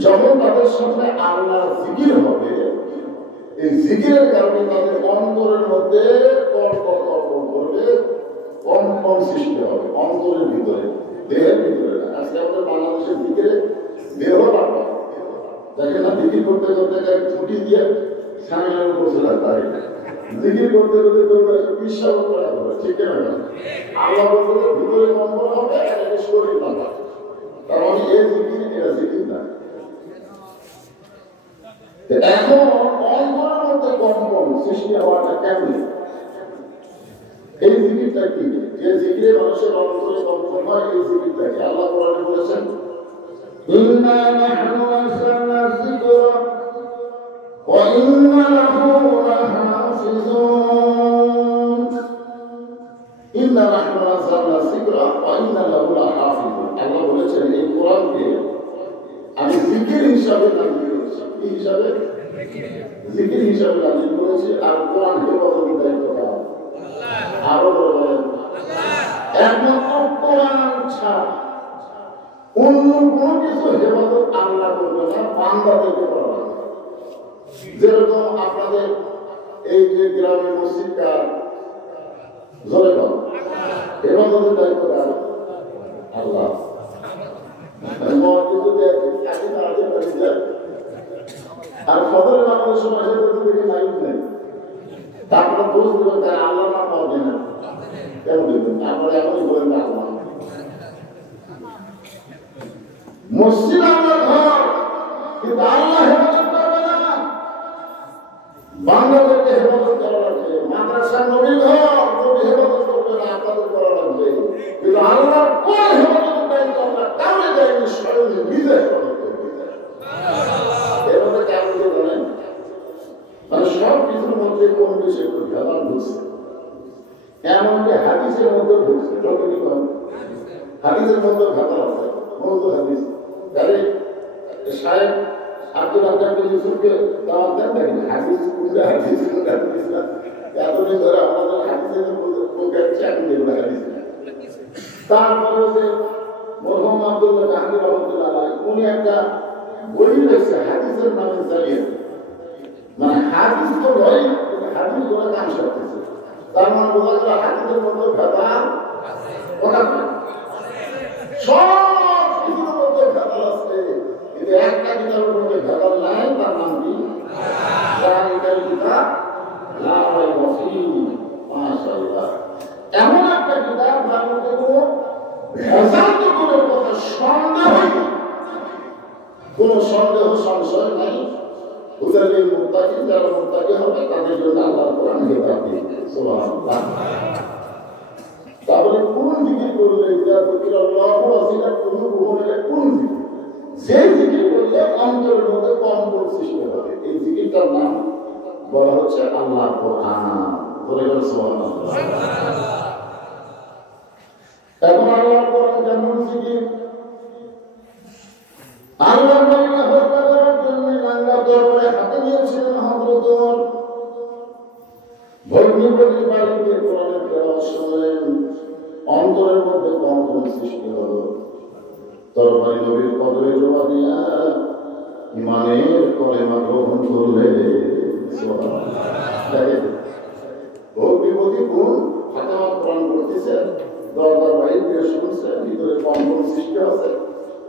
যখন তাদের সামনে আল্লাহর জিকির হবে, এই জিকিরের কারণে তাদের অন্তরের মধ্যে কর্পণ করবে, কম্পন সৃষ্টি হবে অন্তরের ভিতরে, দেহের ভিতরে না। আজকে আমাদের বাংলাদেশের জিকিরে দেহ লাগবে, দেখেন না, জিকির করতে করতে ছুটি দিয়ে সামনে বসে তাই জিকির করতে করতে বিশ্বাস করা হবে, ঠিক না? আল্লাহ বলতে ভিতরে কম্পন হবে, শরীর লাগবে, তার মানে এই জিকির এটা জিকির না। এখন অন্তরের মধ্যে কম্পন সৃষ্টি হওয়াটা কেমন? এই জিকিরটা কি? যে জিকিরে মানুষের অন্তরে কম্পন হয়, এই জিকিরটা কি? আল্লাহ কোরআনে বলেছেন, ইন্না নাহনু নাযালনা যিকরা ওয়া ইন্না লাহু লাহাফিজুন। ইন্না নাহনু নাযালনা যিকরা ওয়া ইন্না লাহু লাহাফিজুন। আল্লাহ বলেছেন এই কোরআনকে আমি জিকির হিসাবে নাজিল করেছি। কি হিসাবে? জিকির হিসাবে নাজিল করেছি। আর কোরআন হেফাজতের দায়িত্ব কার? আরো বলেন, একমাত্র কোরআন ছাড়া অন্য কোনো কিছু হেফাজত আল্লাহ করবে না, বান্দাদেরকে করা হবে। যেরকম আপনাদের এই যে গ্রামে মসজিদ কার? জোরে বল, হেফাজতের দায়িত্ব কার? আল্লাহ। আর ফজরের নামাজের সময় থেকে মাইক নেই, তারপরে দোষ দেবেন তারা আল্লাহ নাম পাবে না, কেন দেবেন? তারপরে এমনই বলেন না আল্লাহ। মসজিদ আমার ঘর, কিন্তু আল্লাহ হেফাজত করবে না, বাংলাদেশকে হেফাজত করা লাগবে। মাদ্রাসা নবীর ঘর, নবী হেফাজত করবে না, আপনাদের করা লাগবে। কিন্তু আল্লাহ কোন হেফাজতের দায়িত্ব আমরা কাউকে দেয়নি, স্বয়ং নিজে হেফাজত করবে। এভাবে কেমন বলেন? মানে সব কিছুর মধ্যে কোন বেশি একটু ভেদাল ঢুকছে, এমনকি হাদিসের মধ্যে ঢুকছে। হাদিসের মধ্যে ভেদাল আছে, মৌদ হাদিস। তাহলে সাহেব আব্দুল রাজ্জাক ইউসুফকে দাওয়াত দেন, দেখেন হাদিস কোনটা হাদিস কোনটা হাদিস না। এতদিন ধরে আমাদের হাদিসের মধ্যে চাকরি এগুলো হাদিস না। তারপরে যে মরহুম আব্দুল্লাহ জাহাঙ্গীর রহমতুল্লাহ আলাইহি উনি একটা বই লিখছে হাদিসের নামে চালিয়ে, মানে হাদিস তো নয়, হাদিস গুলো কাজ করতেছে। তার মানে বোঝা গেল হাদিসের মধ্যে ভেদাল সব কিছুর মধ্যে ভেদাল আছে, কিন্তু একটা কিতাবের মধ্যে ভেদাল নাই, তার নাম কি? এমন একটা কিতাব যার মধ্যে কোনো ভেজাল তো দূরের কথা, সন্দেহ কোনো সন্দেহ সংশয় নাই। হুদালিল মুত্তাকিন, যারা মুত্তাকি হবে তাদের জন্য আল্লাহর কোরআন হেফাজত দিবে। সুবহানাল্লাহ। তাহলে কোন জিকির করলে যা জিকির আল্লাহু ওয়াসিলা কোন ভুলে কোন জিকির, যে জিকির করলে অন্তরের মধ্যে কম্পন সৃষ্টি হবে, এই জিকিরটার নাম বলা হচ্ছে আল্লাহর কোরআন। বলে গেল সুবহানাল্লাহ। এখন আল্লাহর কোরআন যেমন জিকির, আল্লাহর নবীকে হত্যা করার জন্য নাঙ্গা তরবারি হাতে নিয়েছিলেন হযরত ওমর। ভগ্নিপতির বাড়িতে কোরআনের তেলাওয়াত শুনলেন, অন্তরের মধ্যে কম্পন সৃষ্টি হলো। তরবারি নবীর কদমে জমা দিয়া ঈমানের কলেমা গ্রহণ করলে। সুবহানাল্লাহ। ভগ্নিপতি কোন হাতে কোরআন পড়তেছে, দরবার বাইরে দিয়ে শুনছে, ভিতরে কম্পন সৃষ্টি হচ্ছে।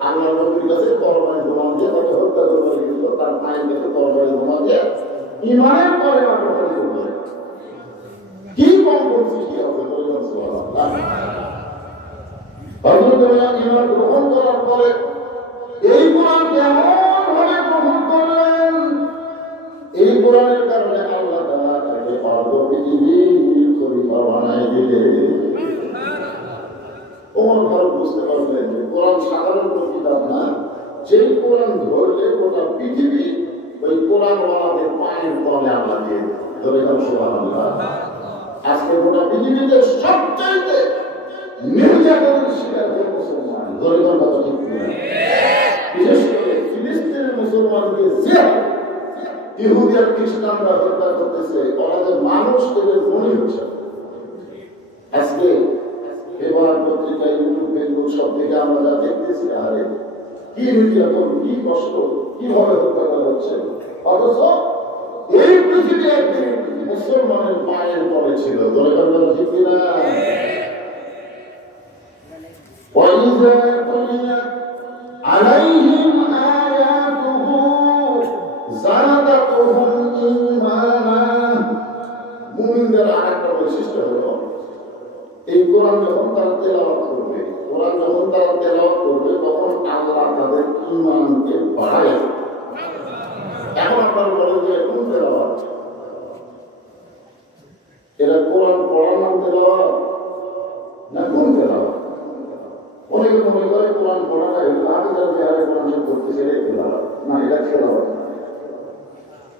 আল্লাহ নবীর কাছে তরবারি জমা দিয়ে তাকে হত্যা করতে গেছিল, তার মায়ের কাছে তরবারি জমা দিয়ে ঈমানের কলেমা গ্রহণ করলে। কি কম্পন সৃষ্টি হবে? সুবহানাল্লাহ। হযরত ওমর ঈমান গ্রহণ করার পরে এই কোরআন কেমন ভাবে গ্রহণ করলেন, এই কোরআনের কারণে আল্লাহ তাআলা তাকে অর্ধ পৃথিবীর খলিফা বানায় দিলেন। ওমর ফারুক বুঝতে পারলেন যে কোরআন সাধারণ কোনো কিতাব না, যেই কোরআন ধরলে গোটা পৃথিবী ওই কোরআন ওয়ালাদের পায়ের তলে আল্লাহ দিয়ে ধরে গেল। সুবহানাল্লাহ। আজকে গোটা পৃথিবীতে সবচাইতে নির্যাতনের শিকার যে মুসলমান, ধরে গেল কথা ঠিক না? বিশেষ করে ফিলিস্তিনের মুসলমানকে যে ইহুদি আর খ্রিস্টানরা হত্যা করতেছে, ওরা যে মানুষ থেকে মনে হচ্ছে। আজকে এবার পত্রিকা, ইউটিউব, ফেসবুক সব থেকে আমরা যা দেখতেছি, আরে কি নির্যাতন, কি কষ্ট, কিভাবে হত্যা করা হচ্ছে। অথচ এই পৃথিবী একদিন মুসলমানের পায়ের তলে ছিল। ঠিক কিনা? وَإِذَا تُلِيَتْ عَلَيْهِمْ آيَاتُهُ زَادَتْهُمْ إِيمَانًا। মুমিনদের আরেকটা বৈশিষ্ট্য হলো এই কোরআন যখন তারা তেলাওয়াত করবে, কোরআন যখন তারা তেলাওয়াত করবে তখন আল্লাহ তাদের ঈমানকে বাড়ায়। এখন আপনারা বলেন যে কোন তেলাওয়াত? এরা কোরআন পড়ানো তেলাওয়াত না কোন তেলাওয়াত? অনেকে মনে করে কোরআন পড়াটা আগে যারা কোরআন করতেছে এটাই তেলাওয়াত। না, এটা তেলাওয়াত না।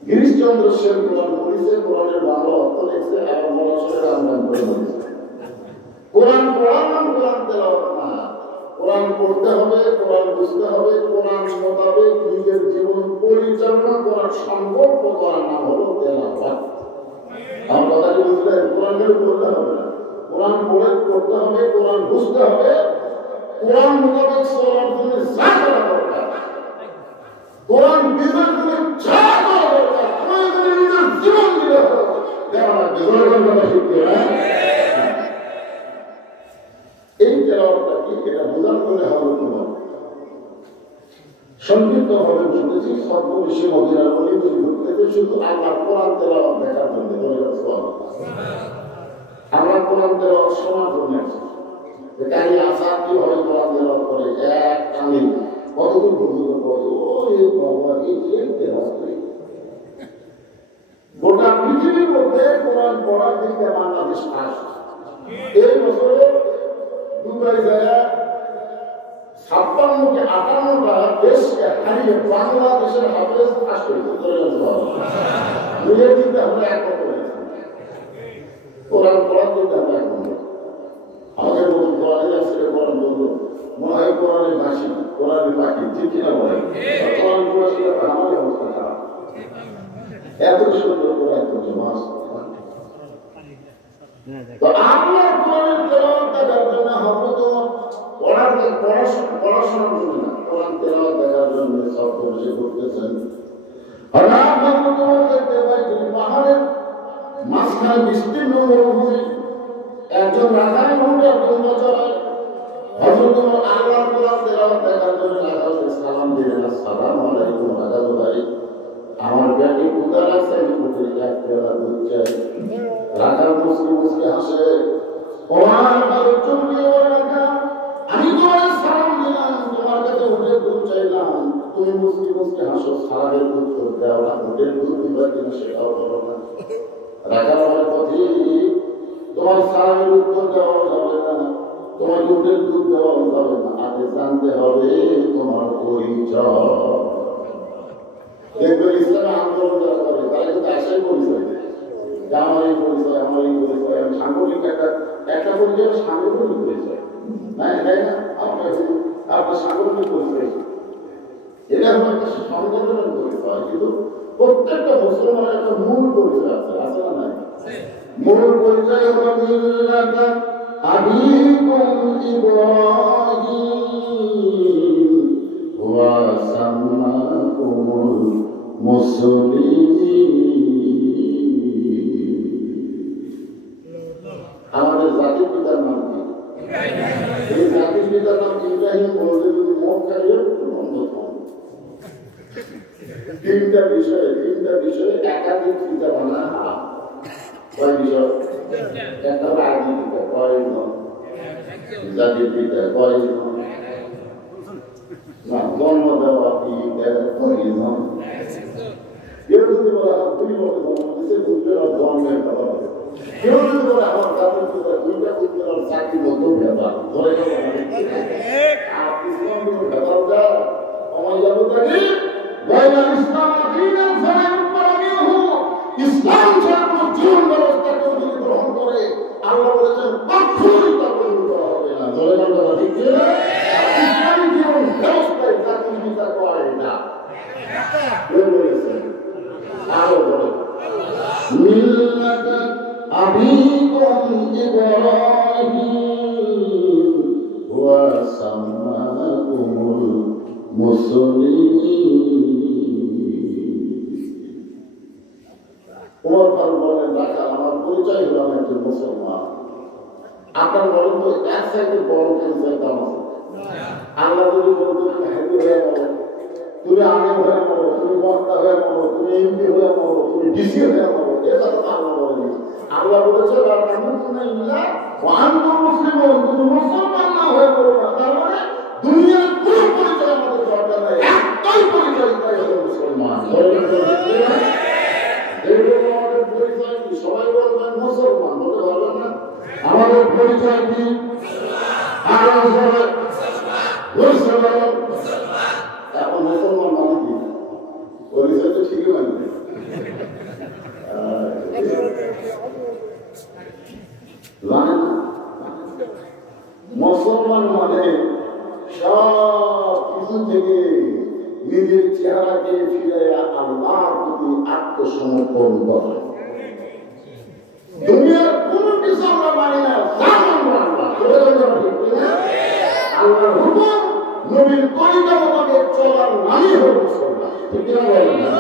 গিরিশচন্দ্র সেন কোরআন পড়েছে, কোরআনের বাংলা অর্থ লিখছে, এবং পড়াশোনার আমদান করে বলেছে। কোরআন পড়ার নাম কোরআন তেলাওয়াত না। কোরআন পড়তে হবে, কোরআন বুঝতে হবে, কোরআন মোতাবেক নিজের জীবন পরিচালনা করার সংকল্প করার নাম হলো তেলাওয়াত। আমার কথা কি বুঝলেন? কোরআনকে পড়তে হবে না, কোরআন পড়ে পড়তে হবে, কোরআন বুঝতে হবে, কোরআন মোতাবেক চলার জন্য যা করা দরকার, কোরআন বিজয়ের জন্য যা করা দরকার, প্রয়োজনে নিজের জীবন দিতে হবে। এই তেলাওয়াতটা কি এটা বোঝার করে হবে তোমার সংক্ষিপ্ত ভাবে বলতেছি। সর্ববেশী মদিনার অলি ঘুরতেছে শুধু আল্লাহ কোরআন তেলাওয়াত দেখার জন্য। আমরা কোরআন তেলাওয়াত শোনার জন্য কারি আসাদ কিভাবে কোরআন তেলাওয়াত করে এক কানে কতদূর পর্যন্ত পড়ে। ওই বাবা এই তেলাওয়াত গোটা পৃথিবীর মধ্যে কোরআন পড়ার দিকে বাংলাদেশ ফার্স্ট। এই বছরে দুবাই যায় 56 কে 58টা দেশকে হারিয়ে বাংলাদেশের হাফেজ ফার্স্ট হয়েছে। বুঝে দিতে আমরা একমত হয়েছি কোরআন পড়ার দিকে আমরা একমত। আমাদের মতন কোরআনে আসলে কোরআন বলবো মনে হয় কোরআনের ভাষী, কোরআনের পাখি, ঠিক কিনা বলে? কোরআন পড়াশোনা আমাদের অবস্থা খারাপ। এত সুন্দর কোরআন জমাস তো আমরা কোরআনের তেলাওয়াত দেখার জন্য হবে তো পড়াশোনার জন্য না, কোরআন তেলাওয়াত দেখার জন্য সব বসে করতেছেন। হঠাৎ দেখতে পাই পাহাড়ের মাঝখানে বিস্তীর্ণ মরুভূমি, একজন রাখাল মহিলা নৌকা চলায়। হযরত আল্লাহর কোরআন তেলাওয়াত দেখার জন্য রাখালকে সালাম দিলেন, আসসালামু আলাইকুম রাখাল ভাই, আমার পেটে ক্ষুধা লাগছে, আমি পুকুরে এক পেয়ালা দুধ চাই। রাখাল মুসকে মুসকে হাসে, আমি তোমার সালাম দিলাম, তোমার কাছে উঠে দুধ চাইলাম, তুমি মুসকে মুসকে হাসো, সালামের উত্তর দাও না, উঠে দুধ দিবার কিনা সেটাও বলো না। রাখাল আমার পথে তোমার সালামের উত্তর দেওয়া যাবে না, তোমার উঠে দুধ দেওয়া যাবে না, আগে জানতে হবে তোমার পরিচয়। দেখবে ইসলামে আন্দোলন যারা করে তারা কিন্তু আশাই পরিচয় দেয়, আমার এই পরিচয়, আমার এই পরিচয়, আমি সাংগঠনিক একটা পরিচয় সাংগঠনিক পরিচয়, তাই না? আপনার সাংগঠনিক পরিচয় এটা হলো একটা সংগঠনের পরিচয়, কিন্তু প্রত্যেকটা মুসলমানের একটা মূল পরিচয় আছে, আছে না নাই? মূল পরিচয় হলো মিল্লাতা আবিকুম ইব্রাহিম ওয়া সাম্মাকুমুল মুসলিমিন। আমাদের জাতির পিতার নাম কি? এই জাতির পিতার নাম ইব্রাহিম বলতে যদি মন খাইয়ে তিনটা বিষয়ে একাধিক পিতা বানা হারাম। কয় বিষয়? একটা হলো আদি পিতা, কয় জাতির পিতা, কয় জন্ম দেওয়া পিতা, কয় কেউ যদি বলে দুই বছর জন্ম দিচ্ছে, বুঝলেন জন্মের কথা বলে। কেউ যদি বলে আমার জাতির পিতা দুইটা, বুঝলেন আর চাকরির মতো ভেদাল ধরে যাবো। আর ইসলাম কিন্তু ভেদাল যা সময় যাবো তাকে ইসলাম ছাড়া কোন জীবন ব্যবস্থা কেউ যদি গ্রহণ করে, আল্লাহ বলেছেন কখনোই তা গ্রহণ করা হবে না। ধরে যাবো ঠিক না? ইসলামী জীবন ব্যবস্থায় জাতির পিতা করে না। কেউ বলেছেন আরো বলে মিল্লাতা আবিকুম ইব্রাহিম ওয়া সাম্মাকুমুল ওমর ফারুক বলেন, ঢাকা আমার পরিচয় হলাম একজন মুসলমান। আপনার বলেন তো এক সাইডে বড় ক্যান্সার দাম আছে? আল্লাহ যদি বলতো তুমি হ্যাপি হয়ে মরো, তুমি আগে হয়ে মরো, তুমি বক্তা হয়ে মরো, তুমি এমপি হয়ে মরো, তুমি ডিসি হয়ে মরো, এটা তো আল্লাহ বলেনি। আল্লাহ বলেছে তুমি মুসলমান না হয়ে মরো না। তার মানে দুনিয়ার কোন পরিচয় আমাদের দরকার নাই, একটাই পরিচয়, তাই হলো মুসলমান। আমাদের পরিচয় কি? সবাই বলবেন মুসলমান, বলতে পারবেন না? আমাদের পরিচয় কি? এখন মুসলমান মানে কি? পরিচয় তো ঠিকই মানবে। মুসলমান মানে সব কিছু থেকে নিজের চেহারাকে ফিরে আল্লাহর প্রতি আত্মসমর্পণ করে। দুনিয়ার কোন কিছু আমরা মানি না, আল্লাহর হুকুম নবীর তরিকা মোতাবেক চলার নামই হল মুসলমান। ঠিক না বলেন না?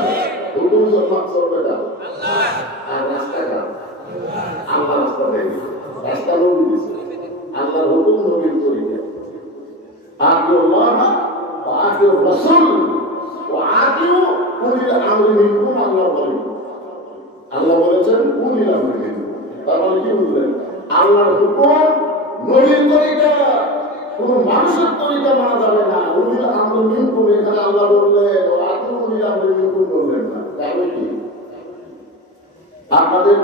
হুকুম মুসলমান চলবে না, আর রাস্তা কার? আল্লাহ রাস্তা দেয়, রাস্তা নবী দিয়েছে। আল্লাহর হুকুম নবীর তরিকা। আল্লাহ আতিউ রাসূল ওয়া আতিউ উলিল আমরি মিনকুম। আল্লাহ বলেন, আল্লাহ বলেছেন উলিল আমরি মিনকুম। তার মানে কি বুঝলেন? আল্লাহর হুকুম নবীর তরিকা, কোন মানুষের তরিকা মানা যাবে না। উলিল আমরি মিনকুম এখানে আল্লাহ বললেন, ওয়া আতিউ উলিল আমরি মিনকুম বললেন না। তাহলে কি আপনাদের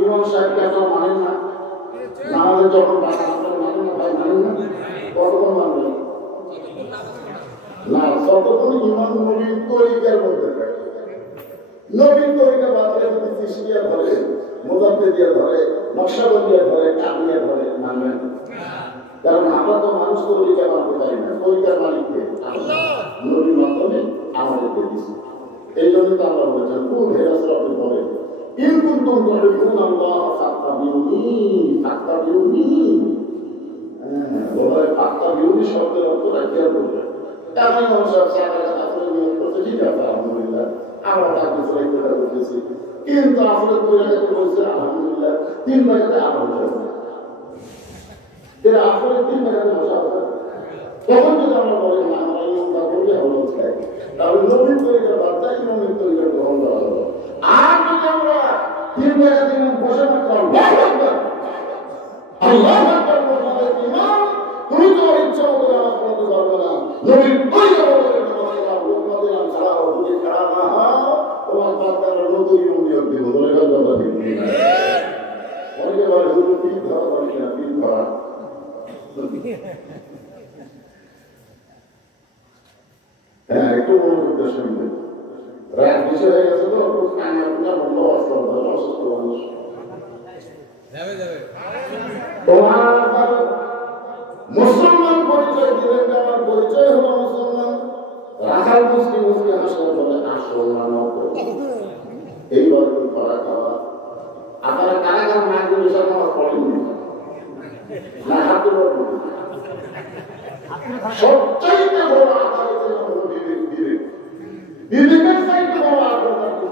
ইমাম সাহেবকে আপনারা মানেন না? আমাদের যখন আপনারা মানেন না, ভাই মানেন না? কতক্ষণ মানবেন না? ততক্ষণ ইমাম নবীর তরিকার মধ্যে থাকে। নবীর তরিকা বাদ দিয়ে যদি চিশতিয়া ধরে, মুজাদ্দিদিয়া ধরে, নকশবন্দিয়া ধরে, কামিয়া ধরে, মানবেন? কারণ আমরা তো মানুষ তরিকা মানতে পারি না। তরিকার মালিককে আল্লাহ নবীর মাধ্যমে আমাদেরকে দিয়েছে। এই জন্য তো আল্লাহ বলেছেন, কোন হেরাস আপনি বলেন ইন কুনতুম তুহিব্বুনাল্লাহ ফাত্তাবিউনি ফাত্তাবিউনি। বলে ফাত্তাবিউনি শব্দের অর্থটা কি বলবে? আমি মানুষের সাথে আসলে নিয়োগ করতে ঠিক আছে, আলহামদুলিল্লাহ আমরা তাকে চলাইতে করতেছি, কিন্তু আসলে তৈরি বলছে আলহামদুলিল্লাহ 3 বাজাতে আমার এরা আসলে 3 বাজাতে বসা হবে। তখন যদি আমরা বলি না আমরা ইমানটা করলে হলো চাই, তাহলে নবীর তরিকা বাদ দেয়, ইমামের তরিকা গ্রহণ করা হলো। আর যদি আমরা 3 বাজাতে বসে থাকতাম আল্লাহ আকবার বলতে ইমাম তুমি তো ইচ্ছা মতো নামাজ পড়তে পারবে না, নবীর তরিকা বলে তোমাদের ছাড়া যদি খারাপ না হয় তোমার বাচ্চারা নতুন ইমাম নিয়োগ দিব। বলে কথা ঠিক না? অনেকে বলে হুজুর পীর ধরা পারি না, পীর ধরা হ্যাঁ একটু মনোযোগ শুনবে। রাত বেশি হয়ে গেছে তো বন্ধ অসুস্থ মানুষ। মুসলমান পরিচয় দিলেন, আমার পরিচয় হলো মুসলমান। রাখাল মুসলিম মুসলিম আসল বলে আসল মানব। এইবার করা খাওয়া আপনারা কারা কারা মায়ের বিষয় নামাজ পড়েননি না? হাতে সবচাইতে বড় আদালতের হলো বিবেক। বিবেকের চাইতে বড় আদালত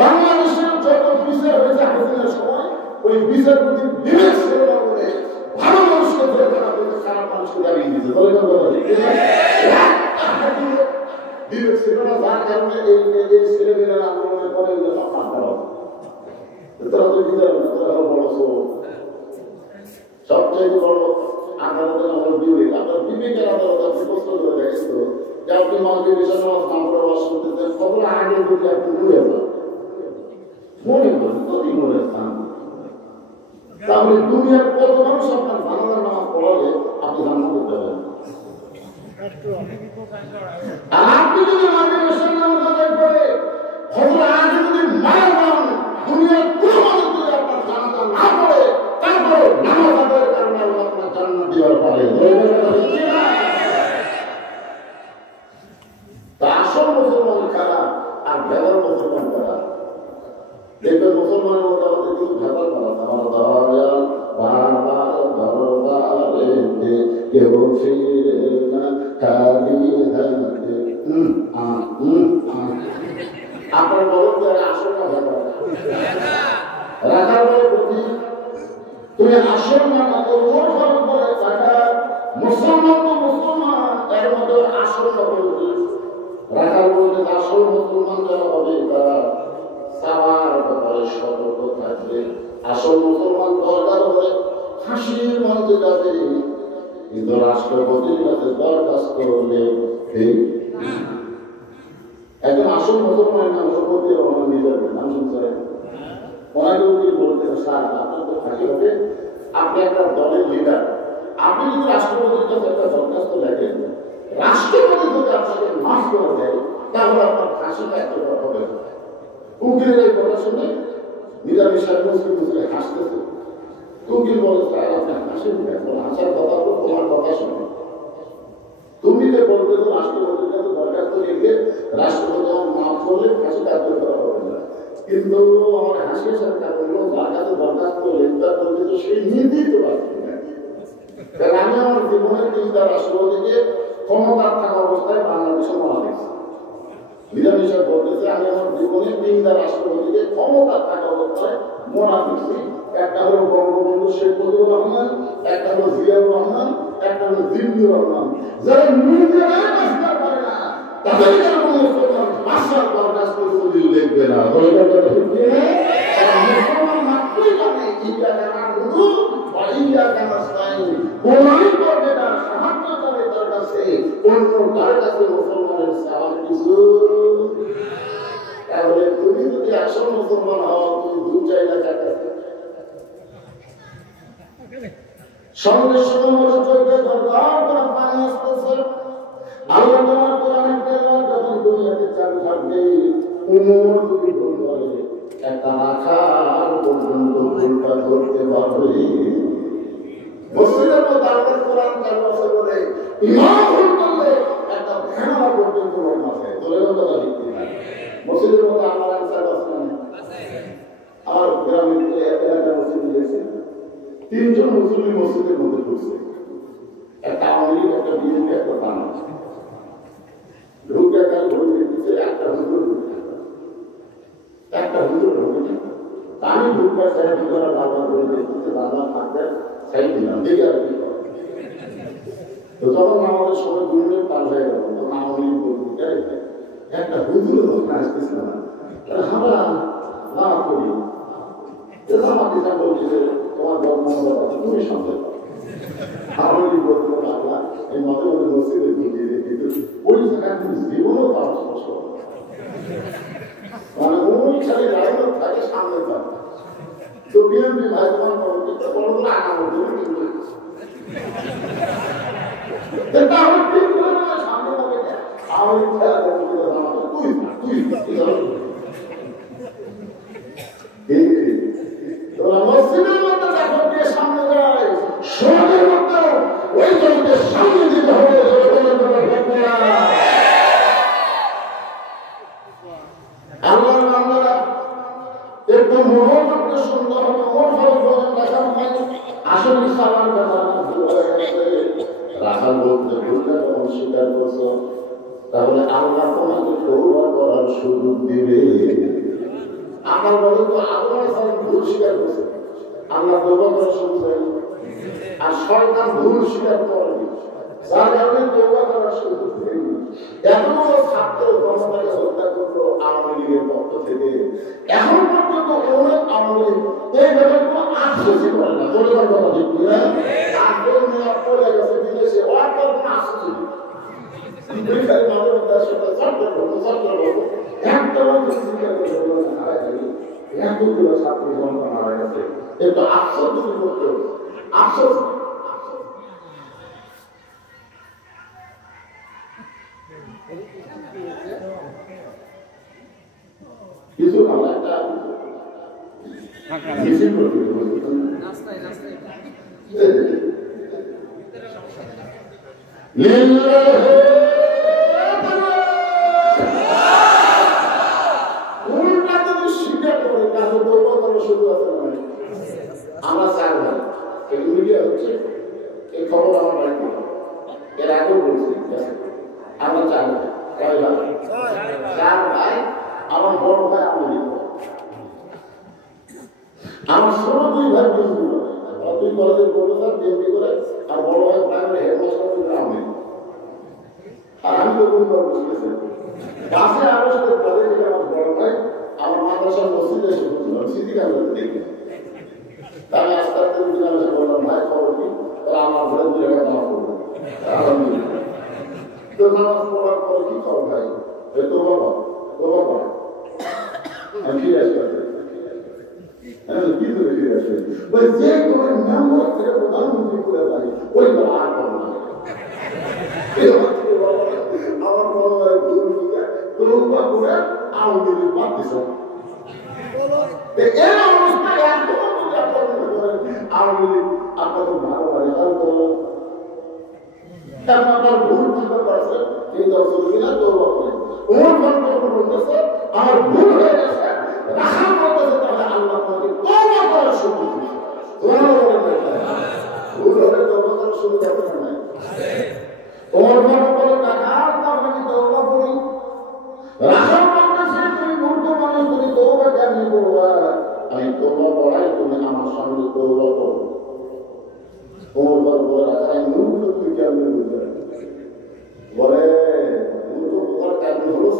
বাংলাদেশের যত বিচার হয়েছে হাসিনার সময়, ওই বিচারপতি বিবেক ছিল না বলে ভালো মানুষকে ধরে তারা খারাপ মানুষকে দাঁড়িয়ে দিয়েছে। বিবেক ছিল না, যার কারণে এই ছেলেমেয়েরা আন্দোলনের পরে তারা তো বিচার তারা বড় সবচাইতে বড় আদালতের আমার বিবেক। আপনার বিবেকের আদালত আপনি প্রশ্ন করে দেখেন তো যে আপনি মাঝে বিষয় নামাজ নাম করে বাস করতেছেন, কখন আগে যদি আপনি মনে যান মনে করেন যদি মনে স্থান, তাহলে দুনিয়ার কত মানুষ আপনার জানাজার নামাজ পড়ালে আপনি জান্নাতে যাবেন। আর আপনি যদি মাঝে বিষয় নামাজ আদায় করে হজরত আগে যদি মারা যান, দুনিয়ার কোনো মানুষ যদি আপনার জানাজা না পড়ে তারপরে নামাজ আদায়ের কারণে আপনার জান্নাত দেওয়ার পারে। তা আসল মুসলমান কারা আর ভেদার মুসলমান কারা? দেখবেন মুসলমানের মধ্যে আমাদের কিছু ভেদার করা আমার দয়াল বাবার দরবারে কেউ ফিরে না খালি হাতে। আপনার বলুন তো আসল না রাখার বলে প্রতি তুমি আসল না ওর ফল করে থাকা মুসলমান তো মুসলমান এর মধ্যে আসল না বলবে রাখার বলতে আসল মুসলমান যারা হবে তারা সাবার ব্যাপারে সতর্ক থাকবে। আসল মুসলমান দরকার হলে ফাঁসির মঞ্চে যাবে, কিন্তু রাষ্ট্রপতির কাছে দরখাস্ত করলে একজন আসল মুসলমানের নাম সম্পর্কে রহমান নিজের নাম শুনছেন, ওনাকে উনি বলতে স্যার আপনার তো ফাঁসি হবে, আপনি একটা দলের লিডার, আপনি যদি রাষ্ট্রপতির কাছে একটা দরখাস্ত লেখেন, রাষ্ট্রপতি যদি আপনাকে মাফ করে দেয় তাহলে আপনার ফাঁসিটা এত হবে। উকিলের এই কথা শুনে নিজামী সাহেব মুসলিম হাসতেছে। উকিল বলে স্যার আপনার হাসেন এখন হাসার কথা তো তোমার কথা শুনে, তুমি যে বলতেছো রাষ্ট্রপতির কাছে দরখাস্ত লিখে রাষ্ট্রপতি আমার মাফ করলে ফাঁসি কার্যকর করা হবে না, কিন্তু আমার হাসি আসার কারণ হলো যার কাছে দরখাস্ত লিখতে বলতে তো সেই নিয়েই তো পারছি না। কারণ আমি আমার জীবনের 3টা রাষ্ট্রপতিকে ক্ষমতার থাকা অবস্থায় বাংলাদেশে মারা গেছি। নিজামী সাহেব বলতেছে আমি আমার জীবনে 3টা রাষ্ট্রপতিকে ক্ষমতার থাকা অবস্থায় মারা গেছি। একটা হলো বঙ্গবন্ধু শেখ মুজিবুর রহমান, একটা হলো জিয়াউর রহমান, একটা হলো জিল্লুর রহমান। যারা নিজেরাই মাস্টার করে না তাদের কোনো মুসলমান মাস্টার দরখাস্ত করে লিখবে না। মুসলমান মাত্রই জানে ইয়া নাবুদু ওয়া ইয়া নাস্তাইন, কোনই করবে না সাহায্য করে তার কাছে, অন্য কার কাছে মুসলমানের সাহায্য কিছু। তাহলে তুমি যদি আসল মুসলমান হও তুমি 2-4 লাখ টাকা সঙ্গে সঙ্গে মনোযোগের দরকার করা পানি আসতেছে। আল্লাহ তোমার কোরআনের তেলাওয়াত যখন দুনিয়াতে চালু থাকবে, উমর যদি ভুল করে একটা রাখার পর্যন্ত ভুলটা ধরতে পারবে। মসজিদের মধ্যে আল্লাহ কোরআন চালু আছে বলে ইমাম ভুল করলে একটা ভেড়া পর্যন্ত লোক আছে, দলের কথা লিখতে না। মসজিদের মধ্যে আমার আনসার আছে না, আর গ্রামের এলাকা মসজিদ দিয়েছে 3 জন মুসলিম মসজিদের মধ্যে ঢুকছে, একটা আওয়ামী লীগ, একটা বিএনপি, একটা বাংলা ঢুকে একটা ঘুরে দিচ্ছে, একটা হুজুর ঢুকে একটা হুজুর ঢুকে। আমি ঢুকবার সাইড ঢুকার বারবার করে দেখতেছে, বারবার থাকতে সাইড দিলাম দেখি আর কি করে। তো যখন আমাদের সময় 2 মিনিট পার হয়ে গেল তখন আওয়ামী লীগ বলতে একটা হুজুর যখন আসতেছিল না আমরা না করি আমাকে যা বলছি যে তোমার বর্তমান তুমি সন্দেহ আওয়ামী বলতে আল্লাহ এই মতে মধ্যে মসজিদে ঢুকিয়ে দিয়ে কিন্তু ওই জায়গায় তুমি জীবনও পাওয়া স্পষ্ট মানে ওই খালি রাজনীতি তাকে সামনে পাবে। তো বিএনপি ভাই তোমার পরবর্তীতে বড় করে আগামী দিনে কিন্তু তাহলে ঠিক করে না সামনে পাবে আওয়ামী খেলা করতে মসজিদের মধ্যে যখন দিয়ে সামনে যায় সমাজের মধ্যে ওই দলকে সামনে দিতে হবে। আল্লাহর বান্দারা একটু মনোযোগকে সুন্দর হবে, মন ভালো করে দেখানো হয়। আসলে সালার ব্যাপার রাখাল বলতে ভুলটা যখন স্বীকার করছো তাহলে আল্লাহ তোমাকে তওবা করার সুযোগ দিবে। আল্লাহ বলেন তো আল্লাহ ভুল স্বীকার করছে, আল্লাহ তওবা করার সুযোগ দেয়, আর শয়তান ভুল স্বীকার করেনি, যার কারণে তওবা করার সুযোগ দেয়নি। এত বড় ছাত্র জনতাকে হত্যা করলো আওয়ামী লীগের পক্ষ থেকে, এখন পর্যন্ত অনেক আওয়ামী লীগ এই ব্যাপারে কোনো আশ্বাসই করে না। বলবার কথা ঠিক না, আন্দোলন নিয়ে পড়ে গেছে বিদেশে, ওর তো কোনো আশ্বাস নেই। এতগুলো ছাত্র জনতা মারা গেছে, একটু আফসোস যদি করতে হবে, আফসোস কিছু ভালো একটা মিছিল করতে আমরা চার ভাই মিডিয়া হচ্ছে এই খবর আমার বাড়িতে চার ভাই, কয় ভাই? চার ভাই। আমার বড় ভাই আমেরিকা, আমার ছোট দুই ভাই বিএনপি করে, দুই কলেজের প্রফেসর বিএনপি করে, আর বড় ভাই প্রাইমারি হেডমাস্টার গ্রামে। আর আমি তো কোন বুঝতেছি বাসে আরো সাথে কলেজ আমার বড় ভাই আমার মাদ্রাসার মসজিদে এসে বুঝলো সিটি ক্যামেরা দেখি। তাই আস্তে আস্তে বুঝলাম, এসে বললাম ভাই খবর কি, তারা আমার ঘরে 2 টাকা নামাজ পড়বো। আলহামদুলিল্লাহ। তো নামাজ পড়ার পরে কি খবর ভাই, তো বাবা আমি ফিরে আসতে কি ধরে ফিরে আসবে ওই যে তোমার মেম্বার থেকে প্রধানমন্ত্রী করে পারি ওই আর করো না। আমার বড় ভাই তরুণবা করে আওয়ামী লীগ বাদ দিছে। এই অবস্থায় আওয়ামী লীগ আপনার খুব ভালো পারে আপনার ভুল চিন্তা করছে এই দর্শক কিনা তরুণবা করে ওর ফল বলতেছে আমার ভুল হয়ে গেছে রাখা করতেছে, তাহলে আল্লাহ তোমাকে তওবা করার সুযোগ দিচ্ছে। ভুল হলে তওবা করার সুযোগ আছে না? ওর ফল বলে টাকা তাহলে কি তওবা করি? রাখা করতেছে তুমি মূর্খ মানুষ, তুমি তওবা কেমনি করবা? আমি তওবা করাই, তুমি আমার সামনে তওবা করো। ওর ফল বলে রাখা মূর্খ তুমি কেমনি বুঝবে? বলে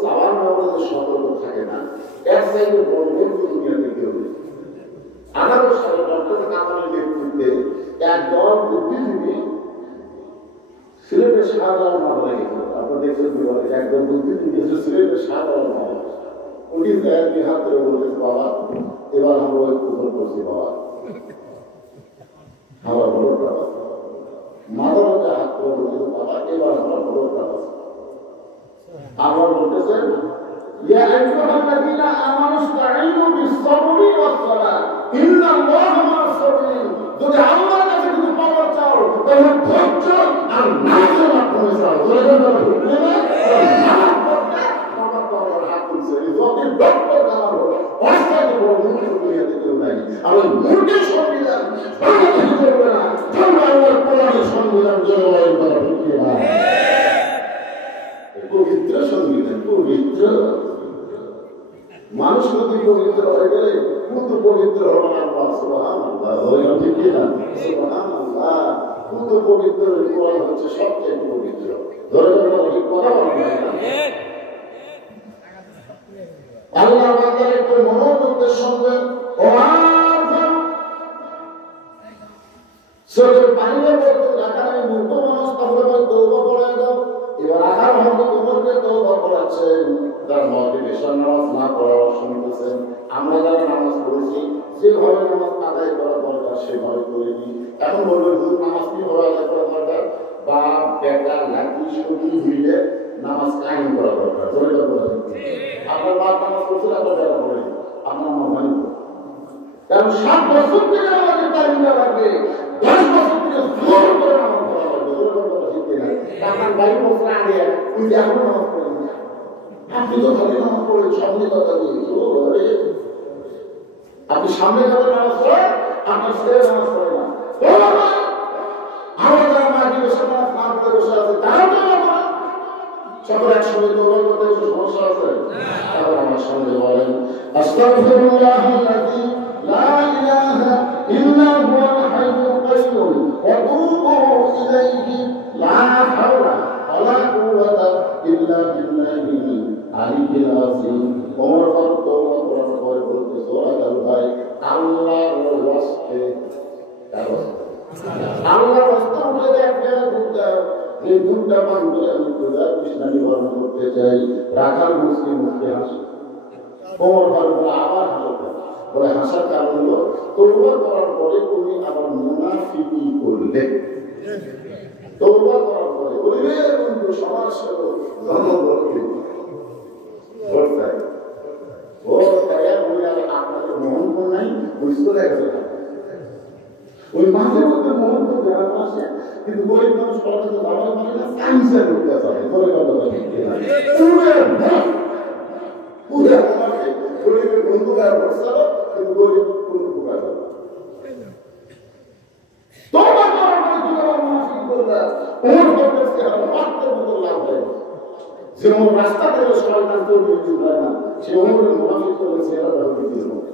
সাবান ব্যবহারে সতর্ক থাকে না, এক সাইডে বড় দুনিয়াতে কেউ নেই। 18 সালে ডক্টর কামালের নেতৃত্বে একদল বুদ্ধিজীবী সিলেটের শাহজালাল মামলা গেছিল। আপনার দেখছেন একদল বুদ্ধিজীবী সিলেটের শাহজালাল মামলা, উনি একটি হাত ধরে বলতেছে বাবা এবার আমরা ওই কুফর করছি, বাবা আমরা বড় প্রাপ্ত মাদার হচ্ছে হাত করে বলতেছে বাবা এবার আমরা বড় প্রাপ্ত। আবার বলতেছেন ইয়া আইয়ুহাল্লাযীনা আমানু ইসতাঈনু বিস-সাবরি ওয়াস-সালাহ ইন্নাল্লাহা মা'আস-সাবিরিন। যদি আল্লাহর কাছে কিছু পাওয়ার চাও তাহলে ধৈর্য আর নামাজের মাধ্যমে চাও। পবিত্র সংবিধান, পবিত্র মানুষ যদি পবিত্র হয়ে গেলে কিন্তু পবিত্র হল না। আল্লাহ সুবহানাল্লাহ, ঠিক না? সুবহানাল্লাহ, কিন্তু পবিত্র কোরআন হচ্ছে সবচেয়ে পবিত্র। ধরে কথা বলবেন আল্লাহ বান্দার একটু মনোযোগের সঙ্গে ও চোখের পানিতে বলতে রাখার মূর্খ মানুষ তাহলে তওবা করে দাও। এবার রাখার মধ্যে তোমাকে তওবা করাচ্ছেন, তার মোটিভেশন নামাজ না পড়ার শুনতেছেন। আমরা যারা নামাজ পড়েছি যেভাবে নামাজ আদায় করা দরকার সেভাবে করিনি। এখন বলবেন হুজুর নামাজ কিভাবে আদায় করা দরকার? বাপ বেটা লাঠি সবই মিলে নামাজ কায়েম করা দরকার। আপনার বাপ নামাজ পড়ছিল, আপনার বেটা পড়েনি, আপনার আমার ভাই। কারণ 7 বছর থেকে আমাদের তালিম লাগবে, 10 বছর থেকে জোর করে নামাজ পড়া লাগবে। আপনার বাড়ির বছর আগে তুই এখনো নামাজ পড়েন, আপনি তো খালি নামাজ পড়েন সামনে কথা বলি। আপনি সামনে কথা নামাজ পড়েন, আপনার ছেলে নামাজ পড়ে না। আমরা যারা মাটি বসে নামাজ না পড়ে বসে আছে তারাও তো সকল একসঙ্গে তওবা করতে কিছু সমস্যা আছে? তারপর আমার সঙ্গে বলেন আস্তাগফিরুল্লাহাল্লাযী লা ইলাহা ইল্লা হুয়াল হাইয়ুল কাইয়্যুম ওয়া তুবু ইলাইহি লা হাওলা ওয়ালা কুওয়াতা ইল্লা বিল্লাহিল আলিয়্যিল আযীম। ওমর ফারুক তওবা করার পরে বলতে সোরাকাল ভাই আল্লাহর ওয়াস্তে, আল্লাহর ওয়াস্তে উঠে দেখেন দুধটা, এই দুধটা পান করে আমি খোদার কৃষ্ণা নিবারণ করতে চাই। রাখাল মুসকে মুসকে হাসে। ওমর ফারুক আবার হাসে, বলে হাসার কারণ হলো তওবা করার পরে তুমি আবার মুনাফিকি করলে। তওবা করার পরে পরিবেশ বন্ধু সমাজ সেবক ধর্মভক্তি আপনাদের মোহন নাই বুঝতে গেছে। ওই মাঝে মধ্যে মোহন যারা আসে কিন্তু গরিব মানুষ কলকাতা যাওয়ার মানে না ক্যান্সার করতে চায়। ধরে গরিবের বন্ধু গায়ে বসছিল কিন্তু গরিব কোন উপকার হবে। তওবা করার পরে তুমি আবার মুনাফিক করলে ওর পক্ষে মাত্র মতো লাভ হয়। যে রাস্তা থেকে শয়তান তৈরি হয় না, সে ওমরের মুনাফিক করে চেহারা বিক্রি হবে।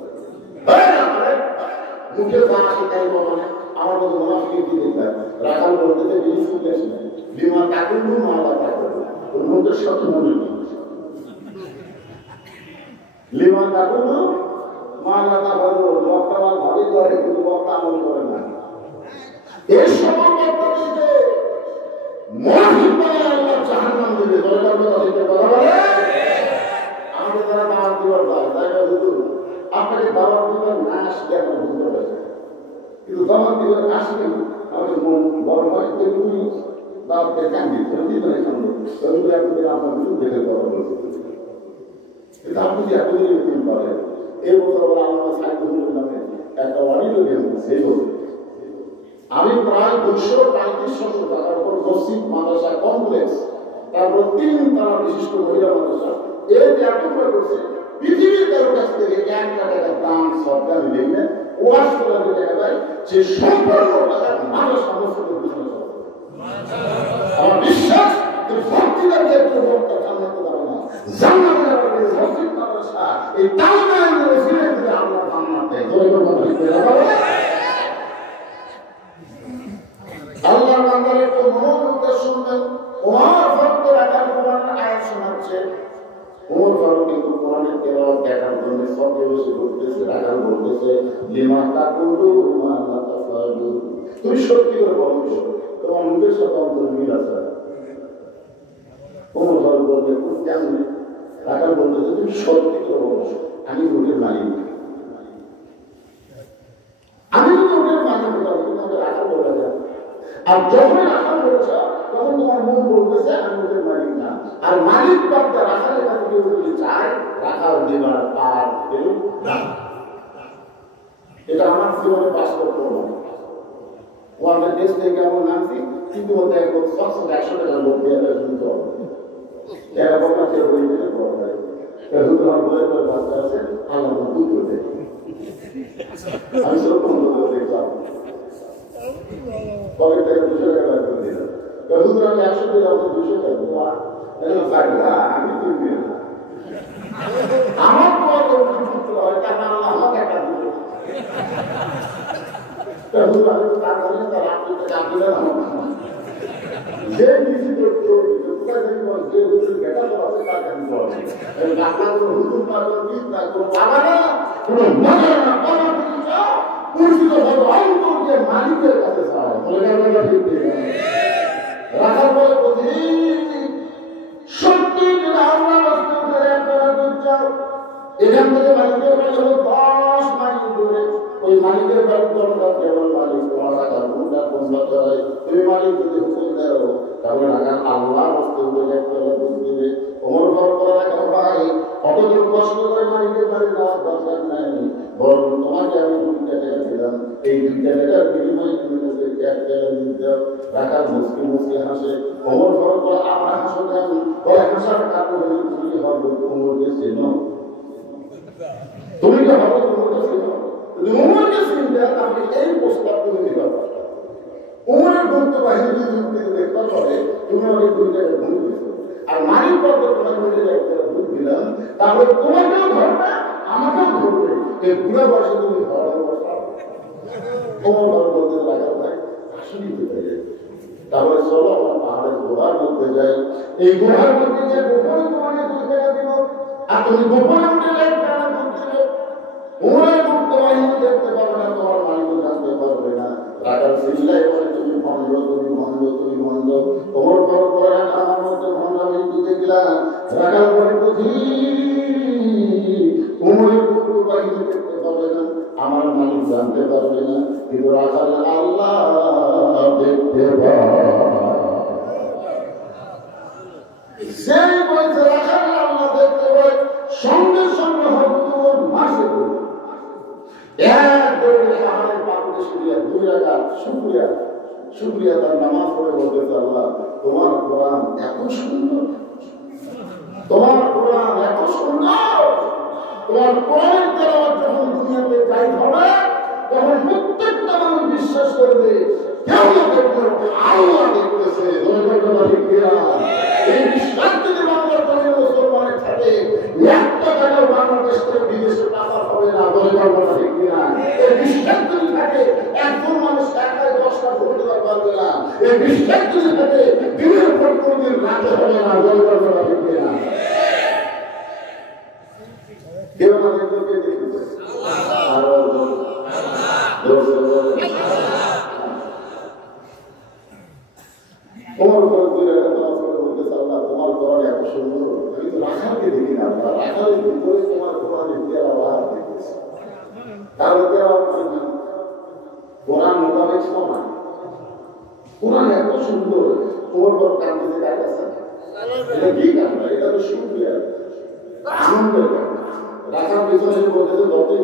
মুখে যা আসে তাই বলে, আমার মতো মুনাফিক কি দেখবেন? রাখাল বলতে বেশি ফুটেছে না, বিমা কাকুর মালা কাকুর ওর মুখের সাথে মনে নেই, লিমা কাকুর মালা কাকুর বক্তা ভাবি করে, কিন্তু বক্তা আমল করে না। এই সময় বক্তাদেরকে মুনাফিক বলে আল্লাহ জাহান্নাম দিবে। আমাদের তারা দাওয়াত দিবার পায়, তাই না? হুজুর আপনাকে দাওয়াত দিবার না আসলে আপনার বুঝতে পারবে, কিন্তু দাওয়াত দিবার আসলে আমাদের মন বড় হয়, এগুলি দাওয়াতের কান্দি আপনাদের আপনার বিরুদ্ধে দেখে কথা বলতে। কিন্তু আপনি যে এতদিন দিন পারেন, এই বছর আবার আল্লাহ সাইদুল নামে একটা ওয়ানিও গেছে, সেই বছর আমি প্রায় 235 টাকার উপর মসজিদ মাদ্রাসা কমপ্লেক্স, তারপর 3 তলা বিশিষ্ট মহিলা মাদ্রাসা, এর ব্যাপকতা করছে। পৃথিবীর কারো কাছ থেকে 1 টাকার দাম সরকার নিলে ওয়াশ করে দেখা যায় যে সম্পূর্ণ টাকা মাদ্রাসা মসজিদের পিছনে চলে। আমার বিশ্বাস যে ভক্তিটা দিয়ে একটু ভক্ত জান্নাতে যাবে না, জান্নাতে যাবে মসজিদ মাদ্রাসা, এই তাওবায়ের ওসিলা দিয়ে আল্লাহ জান্নাত দেয়। আল্লাহর বান্দারা একটু মনোযোগ দিয়ে শুনবেন। ওমর ফারুক রাকাত কোরআনের আয়াত শোনাচ্ছে। ওমর ফারুক কিন্তু কোরআনের তেলাওয়াত দেখার জন্য সবচেয়ে বেশি করতেছে, রাকাত বলতেছে লিমা তাকুলু মা লা তাফালু, তুমি সত্যি করে বলো তোমার মুখের সাথে অন্তর মিল আছে। ওমর ফারুক বলতে কেমন? রাকাত বলতেছে তুমি সত্যি করে বলো আমি রুহের মালিক, আমি তো রুহের মালিক হলাম, তোমাকে রাকাত বলা যায়। আর যখন রাখাল বলেছে তখন তোমার মুখ বলতেছে আমি ওদের মালিক না। আর মালিক বার্তা রাখালের কাছে কেউ যদি চায় রাখাল দেবার পার কেউ না। এটা আমার জীবনে বাস্তব প্রমাণ। ও আমাদের দেশ থেকে কেমন নামছি, কিন্তু ওদের একদম 100 টাকার লোক দিয়ে শুনতে হবে। যারা বকা চেয়ে বই দিলে বড় হয়, তোমার বইয়ের বই বাচ্চা আছে আল্লাহ দুধ করে আমি সেরকম দেখলাম পকেট থেকে 200 টাকা বার করে দিলাম। হুজুর আমি 100 দিলে আমাকে 200 টাকা আমি দিবি না, আমার পুত্র হয় কারণ আল্লাহ আমাকে একটা দিল। হুজুর আমি তো তার জানি তার আপনি টাকা দিলেন যে কিছু যে হুজুর বেটা তো আছে তার কাছে আপনার কোনো হুজুর না কোনো গীত না কোনো বাবা না কোনো মজা না কোনো কিছু চাও পরিচিত হতো অন্তর যে মালিকের কাছে চায় রাখার পরে প্রতিদিন সত্যি যদি আল্লাহ বস্তু করে চাও, এখান থেকে মালিকের বাড়ি হলো 10 মাইল দূরে। ওই মালিকের বাড়ির দরজা কেবল মালিক তোমার রাখার কোনটা কোন বছর তুমি মালিক যদি হুকুম দেও তাহলে রাখার আল্লাহ বস্তু করে দুধ দিবে। ওমর ফারুক করে রাখার ভাই কতদিন কষ্ট করে মালিকের বাড়ি যাওয়ার দরকার নাই, বরং তোমাকে আমি 2 টাকা দিলাম, এই 2 টাকার বিনিময়ে তুমি তাদেরকে 1 টাকা দিতে রাখার মুসকিল মুসকিল হাসে। ওমর ফারুক করে আমরা হাসো দেন বলে হাসার কারণ তুমি হবে ওমরকে চেনো, তুমি কি হবে ওমরকে চেনো? যদি ওমরকে চিনতে তাহলে এই প্রস্তাব তুমি দিতে পারো। ওমরের বন্ধু বাহিনী যদি দেখতে পারে তুমি অনেক 2 টাকা ভুল দিচ্ছ, আর মালিক পর্ব তোমাকে 2 টাকা ভুল দিলাম, তাহলে তোমাকেও ধরবে আমাকেও ধরবে, এই বুড়া বয়সে তুমি ধরা বসা। ওমর ফারুক বলতে রাখা ভাই আসলে দিতে যায়, তাহলে চলো আমরা পাহাড়ের গুহার মধ্যে যাই, এই গুহার মধ্যে যে গোপনে তোমাকে 2 টাকা দিব, আর তুমি গোপনে উঠে যাই টাকা করতে দেবে। ওমরের বন্ধু বাহিনী দেখতে পারবে না, তোমার মালিকও জানতে পারবে না। রাখার চিল্লাই বলে তুমি ভণ্ড তুমি ভণ্ড তুমি ভণ্ড। ওমর ফারুক করে রাখা আমার মধ্যে ভণ্ড আমি দেখলাম। রাখার পরে ওমরের বন্ধু বাহিনী দেখতে পারবে না, আমার মালিক জানতে পারবে না, কিন্তু রাখার আল্লাহ দেখতে সেই বলছে রাখার আল্লাহ দেখতে পায়, সঙ্গে সঙ্গে হয়তো মাসে এক দৌড়ে পাহাড়ের পাকুড়ে শুকিয়ে 2 রাকাত শুকরিয়া তার নামাজ পড়ে বলতেছে আল্লাহ তোমার কোরআন এত সুন্দর, তোমার কোরআন এত সুন্দর, তোমার কোরআনের তেলাওয়াত যখন দুনিয়াতে জাহির হবে তখন প্রত্যেকটা মানুষ বিশ্বাস করবে কেউ না দেখবে আল্লাহ দেখতেছে। এই বিশ্বাস যদি বাংলার কথা ঠিক না কেউ না দেখতে পেয়ে দেখতে আরো তোমার উপর করে বলতেছে আল্লাহ তোমার কোরআন এত সুন্দর আমি তো রাখালকে দেখি না আল্লাহ রাখালের ভিতরে তোমার কোরআনের তেলাওয়াত দেখতেছি তাহলে তেলাওয়াত কি কোরআন মোতাবেক শোনা কোরআন এত সুন্দর তোমার বড় কান্দিতে কাটতেছে এটা কি কান্না এটা তো শুক্রিয়া আনন্দের কান্না রাখার পিছনে বলতেছে যতই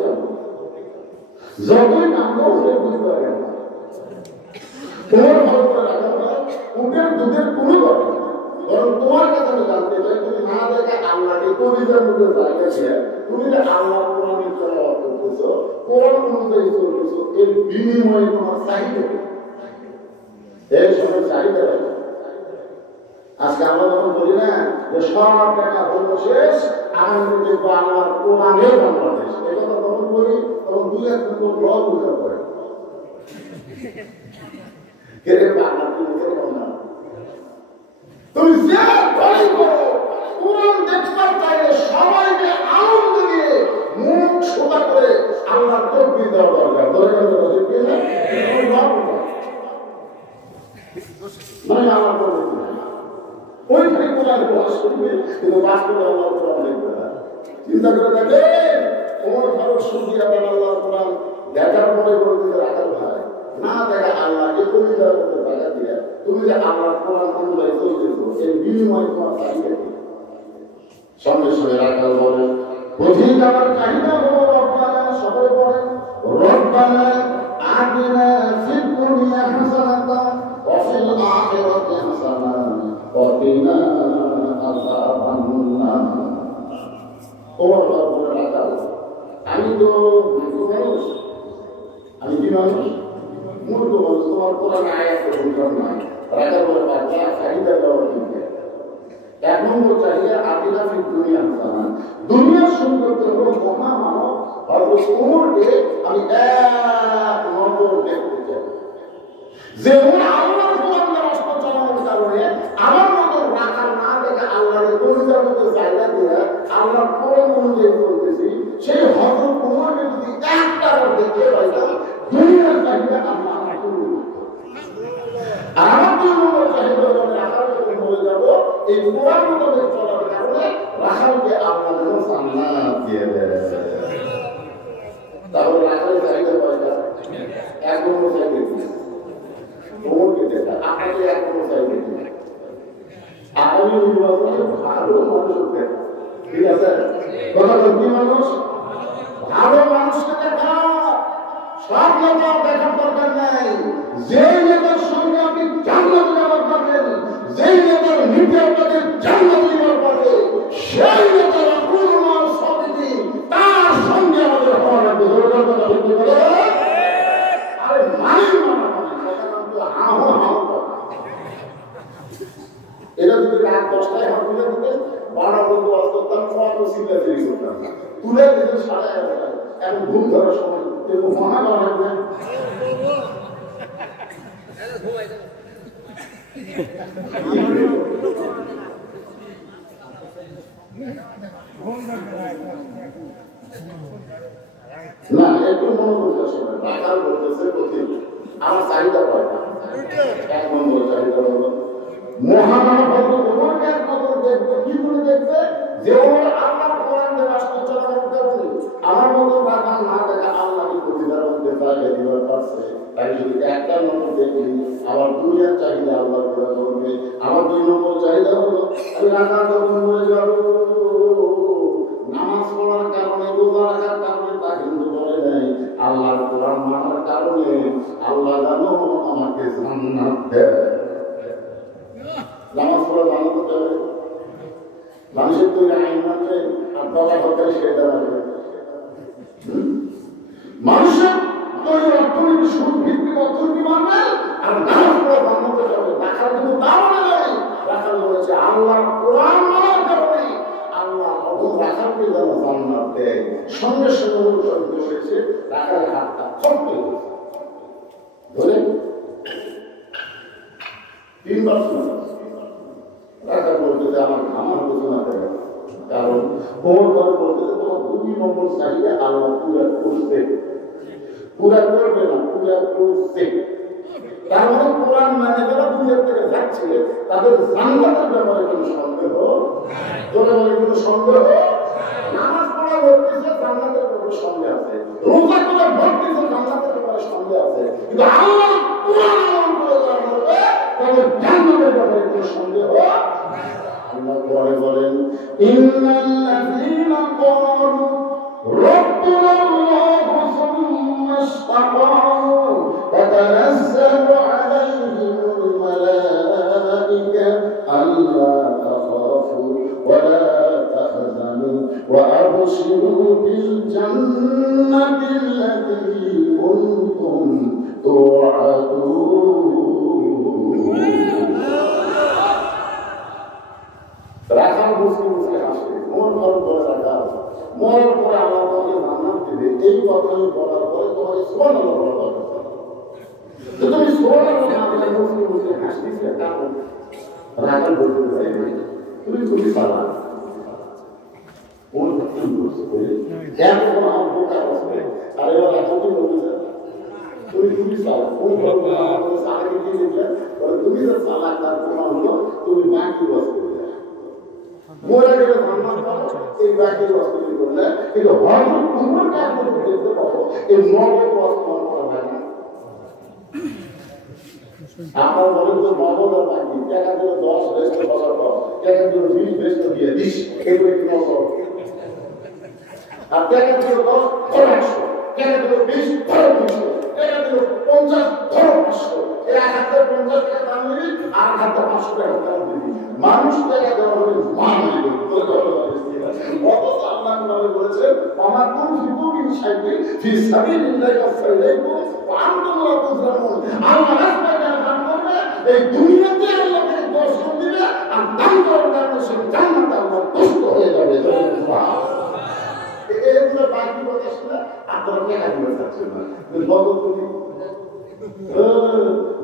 কান্না ওদের বুঝতে পারে না তোমার ভালো করে রাখা উটের দুধের কোনো দরকার বরং তোমার কাছে আমি জানতে চাই তুমি না দেখে আল্লাহকে কবিতার মধ্যে জায়গা দিয়ে তুমি যে আল্লাহ কোরআনের তেলাওয়াত করতেছো কোরআন অনুযায়ী চলতেছো এর বিনিময়ে তোমার চাহিদা এর সঙ্গে চাহিদা রাখো আজকে আমরা যখন বলি না যে সব টাকা হলো শেষ আমি দেখবো আমার কোরআনের বাংলাদেশ এই কথা যখন বলি তখন দুই এক মিনিট ব্লগ উঠে পড়ে তুমি যে ভয় করো কোরআন দেখবার চাইলে সবাইকে আনন্দ দিয়ে মুখ সোজা করে আল্লাহর তকবীর দেওয়া দরকার দরকার মানে আমার ওইখানে কোরআন প্রকাশ করবে কিন্তু বাস্তবে আল্লাহ কোরআন দেখবে না চিন্তা করে দেখেন ওমর ফারুক সুফিয়া আল্লাহ কোরআন দেখার পরে বলতে রাখাল ভাই না দেখা আল্লাহকে তুমি যারা করতে টাকা দিয়ে তুমি যে আল্লাহর কোরআন অনুযায়ী চলতেছো এর বিনিময় তোমার চাহিদা কি সঙ্গে সঙ্গে রাখাল বলে প্রতিদিন আমার চাহিদা হলো রব্বানা সবাই বলেন রব্বানা আতিনা ফিদ দুনিয়া হাসানাতান ওয়া ফিল আখিরাতি হাসানাতান ওয়া কিনা আযাবান নার ওমর ফারুক বলে রাখাল আমি তো মানুষ আমি কি মানুষ মূর্খ মানুষ তোমার কোরআন আয়াত বুঝলাম না রাখার বলে বাচ্চা চাহিদা দেওয়ার ঠিক এক নম্বর চাহিদা আতিনা ফিদ দুনিয়া হাসানাতান দুনিয়ার সৌন্দর্য হলো মহামানব হযরত ওমরকে আমি এক নজর দেখতে চাই যে আল্লাহর কোরআনের রাস্তা চালানোর কারণে আমার মতো রাখার না দেখে আল্লাহর কলিজার মধ্যে জায়গা দিয়ে আল্লাহর কোরআন অনুযায়ী চলতেছি সেই হযরত ওমরকে যদি একবার দেখতে পাইতাম দুনিয়ার চাহিদা আল্লাহ আর আমার দুই নম্বর চাহিদা হলো রাখালকে বলে যাবো এই কোরআন মোতাবেক চলার কারণে রাখালকে আল্লাহ যেন জান্নাত দিয়ে দেয় তাহলে রাখালের চাহিদা কয়টা এক নম্বর চাহিদা কি ওমরকে দেখা আপনাকে এক নম্বর চাহিদা কি আগামী নির্বাচনে ভালো মানুষ দেখা ঠিক আছে কথা কি মানুষ ভালো মানুষকে দেখা সব নেতা দেখার দরকার নাই যে নেতার সঙ্গে আপনি জান্নাতে যাওয়ার পারবেন যেই নেতার নীতি আপনাকে জান্নাতে যাওয়ার পারবে সেই নেতার পূর্ণ সমিতি তার সঙ্গে আমাদের হওয়া লাগবে দরকার কথা বলতে পারে আরে মানি মানা এটা যদি রাত 10টায় হাত তুলে দিতে 12 পর্যন্ত ওয়াজ করতাম সব সিগন্যাল তৈরি করতাম তুলে দিতে 11:30 এখন ঘুম ধরার সময় কিন্তু মহা করা না না একটু মনে করতে সময় রাখাল বলতেছে প্রতিদিন আমার চাহিদা কয়টা এক নম্বর চাহিদা হলো মহামানব হযরত ওমরকে একমাত্র দেখবে কি করে দেখবে যে ওমর আল্লাহর কোরআনের রাস্তা চালানোর কারণে আমার মতো রাখাল না দেখা আল্লাহকে কবিতার মধ্যে জায়গা দিবার পারছে তাই যদি একটা নম্বর দেখি আমার দুনিয়ার চাহিদা আল্লাহ পুরা করবে আমার দুই নম্বর চাহিদা হলো আমি রাখাল যখন মরে যাব নামাজ পড়ার কারণে রোজা রাখার কারণে তা কিন্তু বলে নাই আল্লাহর কোরআন মানার কারণে আল্লাহ জানো আমাকে জান্নাত দেয় নামাজ পড়া ভালো করতে হবে মানুষের তৈরি আইন মানছে আর দলা হকারে সেটা রাখবে মানুষের তৈরি অর্থনীতি সুদ ভিত্তিক অর্থনীতি মানবে আর নামাজ পড়া ভালো করতে হবে রাখার কিন্তু তাও নেই রাখার বলেছে আল্লাহ কোরআন মানার কারণে আল্লাহ অবুল রাখারকে যেন জান্নাত দেয় সঙ্গে সঙ্গে অনুসরণ হয়েছে রাখার হাতটা চমকে ধরে 3 বার রাখার বলতে যে আমার কারণ ওমর বলতে তোমার 2 নম্বর চাহিদা আল্লাহ পুরা করছে, পুরা করবে না, পুরা করছে। তার মানে কোরআন মানে যারা দুনিয়া থেকে যাচ্ছে তাদের জান্নাতের ব্যাপারে কোনো সন্দেহ, তোরা বলে কোনো সন্দেহ, নামাজ পড়া বলতেছে জান্নাতের ব্যাপারে সন্দেহ আছে, রোজা করে বলতেছে জান্নাতের ব্যাপারে সন্দেহ আছে, কিন্তু আল্লাহ কোরআন আমল করে যারা বলবে তাদের জান্নাতের ব্যাপারে কোনো সন্দেহ। আল্লাহ পরে বলেন ইন্নাল্লাযীনা ক্বালু রাব্বুনা আল্লাহু সুম্মা ইসতাকামু তাতানাজ্জালু আলাইহিমুল মালায়েকা আল্লা তাখাফু ওয়া লা তাহজানু ওয়া আবশিরু বিল জান্নাতিল্লাতী কুনতুম তুআদুন। রাখার মুসলিম মুসলিম আসে মন ভালো করে রাখা মরার পরে আল্লাহ তোমাকে জান্নাত দিবে, এই কথা আমি বলার পরে তোমাকে সুবহানাল্লাহ বলা দরকার। তুমি সুবহানাল্লাহ না বলে মুসলিম মুসলিম হাসতেছে কারণ রাখার বলতে চাইবে তুমি খুবই সালা কোন কি করছে এখন আমার বোকা আছে আর এবার রাখার কি বলতে তুমি খুবই সালা কোন বলতে আমাকে সালা কি দিলে তুমি যে সালা তার প্রমাণ হলো তুমি বাকি বসে মোরা গেলে সম্মান পাবো এই বাকির বস্তু করলে, কিন্তু হয়তো তোমার কাছে দেখতে পাবো এই নগদ বস্তু করা হয় না। আপনার বলেন তো নগদ আর বাকি টাকা দিলে 10 বেস্ট বছর পর টাকা দিলে 20 বেস্ট দিয়ে দিস, এগুলো কি নগদ? আর টাকা দিলে 10 ধরো 100, টাকা দিলে 20 ধরো 200, টাকা দিলে 50 ধরো 500, এর 50 টাকা দাম দিবি আর 500 টাকা দাম দিবি। মানুষ টাকা দেওয়া হলে মানুষ অথচ আল্লাহ কোরআনে বলেছেন আমার কোন ফিকুমিন শাইইন ফি সাবিলিল্লাহি ফাসাইলাইকুম ওয়া আনতুম লা তুজলামুন। আল্লাহ রাস্তায় যারা দান করবে এই দুনিয়াতে আল্লাহকে দর্শন দিবে আর দান করার কারণে সে জান্নাতে আল্লাহ তুষ্ট হয়ে যাবে। এগুলো বাকি কথা শুনে আপনারা টাকা দিতে চাচ্ছেন না, নগদ করি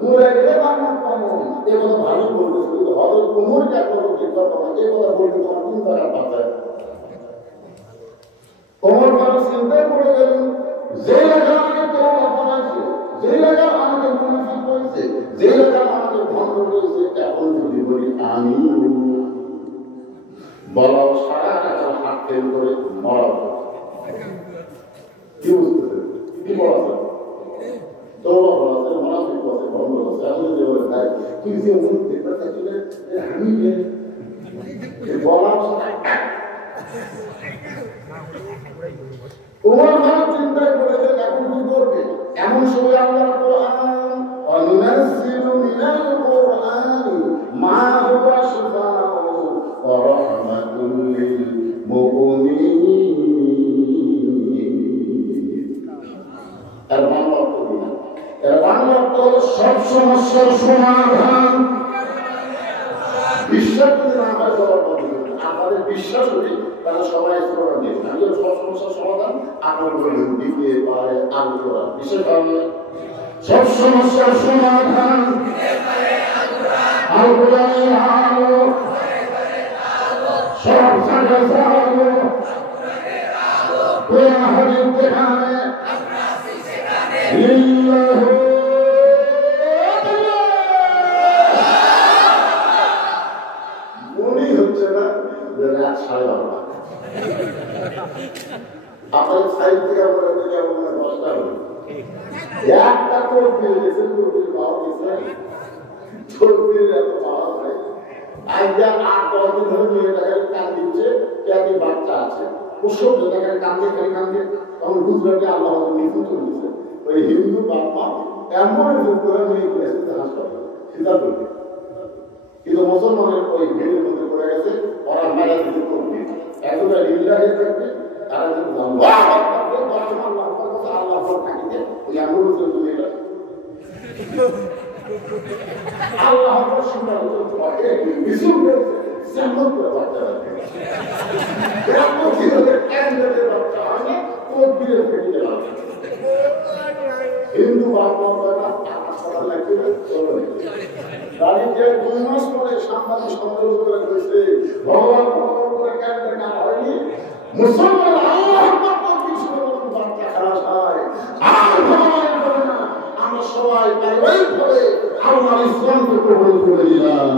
মুরে গেলে বান্নাত পাবো এই কথা ভালো বলতেছে, কিন্তু হযরত ওমরকে আপনারা জিজ্ঞাসা করেন এই কথা বলতে তোমার কোন জায়গার পাতায়? ওমর বড় চিন্তায় পড়ে গেলেন, যে এলাকা আমাকে তওবা বানাইছে, যে এলাকা আমাকে মুনাফিক করেছে, যে এলাকা আমাকে ভণ্ড করেছে, এখন যদি বলি আমি বলাও সারা টাকা হাত ফেল করে মরা কি বুঝতেছে কি বলা যায়? তওবা বলা যায়, মুনাফিক আছে, ভণ্ড আছে, আমি যে বলে ভাই তুই যে মুখ দেখতে চাইছিলে আমি বলাও সারা ওমর ভালো চিন্তায় পড়ে যে এখন কি করবে? এমন সময় আল্লাহর কোরআন অনুনাজ্জিলু মিনাল কোরআনি মা হুয়া শিফাউ ওয়া রাহমাতুল লিল মুমিনিন। এর বাংলা অর্থ কি? এর বাংলা অর্থ হলো সব সমস্যার সমাধান। বিশ্বাস যদি না হয় সবার বলতে আমাদের বিশ্বাস করি তাহলে সবাই স্লোগান দিয়ে আমি সব সমস্যার সমাধান আপনার বলবেন দিতে পারে আলু করা বিশেষ কারণে সব সমস্যার সমাধান আলুরানি আলো সব জায়গায় আলো কোরআন হাদিস যেখানে লিল্লাহ মনে হচ্ছে না যে রাত 12:30 আপনার সাইড থেকে আমরা দিকে আমরা 10টা হলো একটা কোট দিয়ে গেছে কোটের পাওয়া গেছে ছোটদের এত পাওয়া যায় আইজা 8-10 দিন ধরে মেয়েটাকে কান দিচ্ছে কেয়াদি বাচ্চা আছে ওসব যেটাকে কান্দে তখন গুজরাটে আল্লাহ নিখু চলেছে ওই হিন্দু বাপমা এমন করে মেয়ে করেছে হাসপাতাল সিদ্ধান্ত করবে, কিন্তু মুসলমানের ওই ভিড়ের মধ্যে পড়ে গেছে ওরা মেলা দিতে করবে এতটা ঢিল্লা হয়ে থাকবে তারা কিন্তু আল্লাহ থাকিতে ওই অ্যাম্বুলেন্সের তুমি এটা আল্লাহ শুনে কিছু সেমন করে বাচ্চা রাখবে হিন্দু বাবা লাগবে গাড়িতে 2 মাস পরে সাংবাদিক সম্মেলন করে কইছে ভগবান করে কেন মুসলমান আল্লাহ আকবার কিছু বাচ্চা খারাপ হয় আর ভগবান করে না, আমরা সবাই পারিবারিক ভাবে আল্লাহর ইসলামকে কবুল করে দিলাম।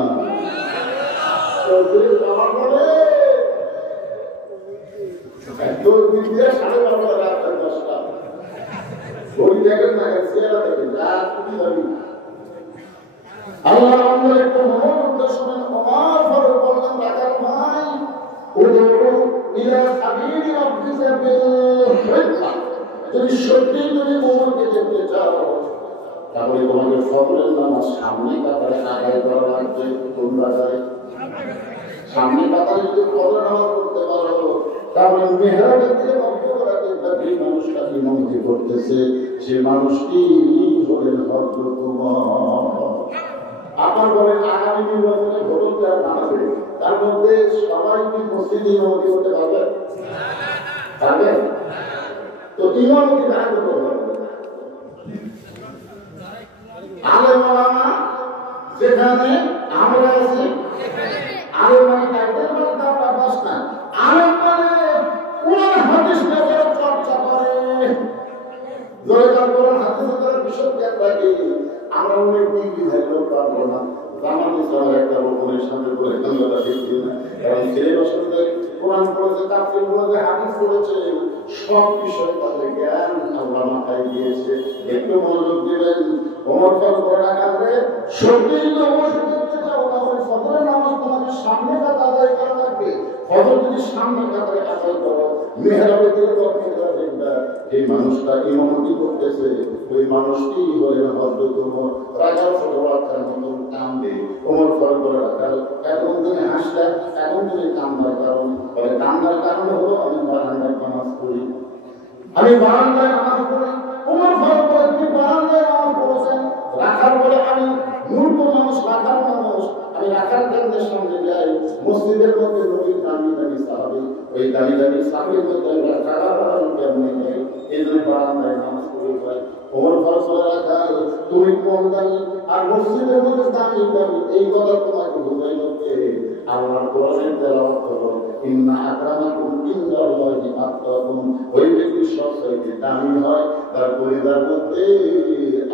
আল্লাহ আমাদের একটা মনোর উদ্দেশ্য আমার ফলে বললেন রাখার ভাই যদি সত্যি তুমি মোমনকে দেখতে চাও তাহলে তোমাকে ফজরের নামাজ সামনে কাতারে আদায় করা লাগবে। কোন কাতারে? সামনে কাতারে যদি ফজরের নামাজ করতে পারো তাহলে মেহরাবের দিকে লক্ষ্য করা দেখবে যে মানুষটা ইমামতি করতেছে সে মানুষটি হলেন হযরত ওমর। আপনার বলেন আগামী নির্বাচনে ভোট দেওয়া বানাবে, তার মধ্যে সবাই কি মসজিদে ইমামতি করতে পারবে? পারবে? তো ইমামতি কারা করতে পারবে? আলেম ওলামা যেখানে আমরা আছি, আলেম মানে টাইটেল মানে তার বাস না, আলেম মানে কোরআন হাদিস নিয়ে চর্চা করে, কোরআন হাদিসের দ্বারা বিশদ জ্ঞান রাখে। আমরা অনেক ডিগ্রি থাকলেও পারবো না। জামাত ইসলামের একটা লোকের সাথে বলে কথা ঠিক না, কারণ সিলেবাস অনুযায়ী কোরআন পড়েছে, তাফসীর পড়েছে, হাদিস পড়েছে, সব বিষয়ে তাদের জ্ঞান আল্লাহ মাথায় দিয়েছে। একটু মনোযোগ দিবেন। ওমর ফারুক রাকাতে সত্যি তো অবশ্যই দেখতে চাও তাহলে ফজরের নামাজ তোমাকে সামনে কাতারে আদায় করা লাগবে। ফজর যদি সামনে কাতারে আদায় করো মেহরাবের দিকে লক্ষ্য করে দেখবে এই মানুষটা ইমামতি করতেছে, ওই মানুষটি হলেন হযরত ওমর। রাখাল ছোট বাচ্চার মতো কান্দে। ওমর ফারুক রাখাল এখন তুমি হাসলে, এখন তুমি কান্দার কারণ বলে কান্দার কারণ হলো আমি বারান্দায় নামাজ পড়ি, আমি বারান্দায় নামাজ পড়ি। ওমর ফারুক বলে তুমি বারান্দায় নামাজ পড়েছেন। রাখাল বলে আমি মূর্খ মানুষ, রাখাল মানুষ, আমি রাখাল কেন্দ্রের সামনে যাই, মসজিদের মধ্যে নবীর দামি দামি সাহাবী, ওই দামি দামি সাহাবীর মধ্যে আমরা কারা বারান কেমনে যাই, এই জন্য বারান্দায় নামাজ পড়ি হয়। ওমর ফারুক বলে রাখাল তুমি কোন দামি আর মসজিদের মধ্যে দামি দামি, এই কথা তোমাকে বোঝাই হচ্ছে আল্লাহর কোরআনের তেলাওয়াত করো ইন্না আকরামাকুম ইনদাল্লাহি আতকাকুম। ওই ব্যক্তি সবচেয়ে দামি হয় তার পরিবার মধ্যে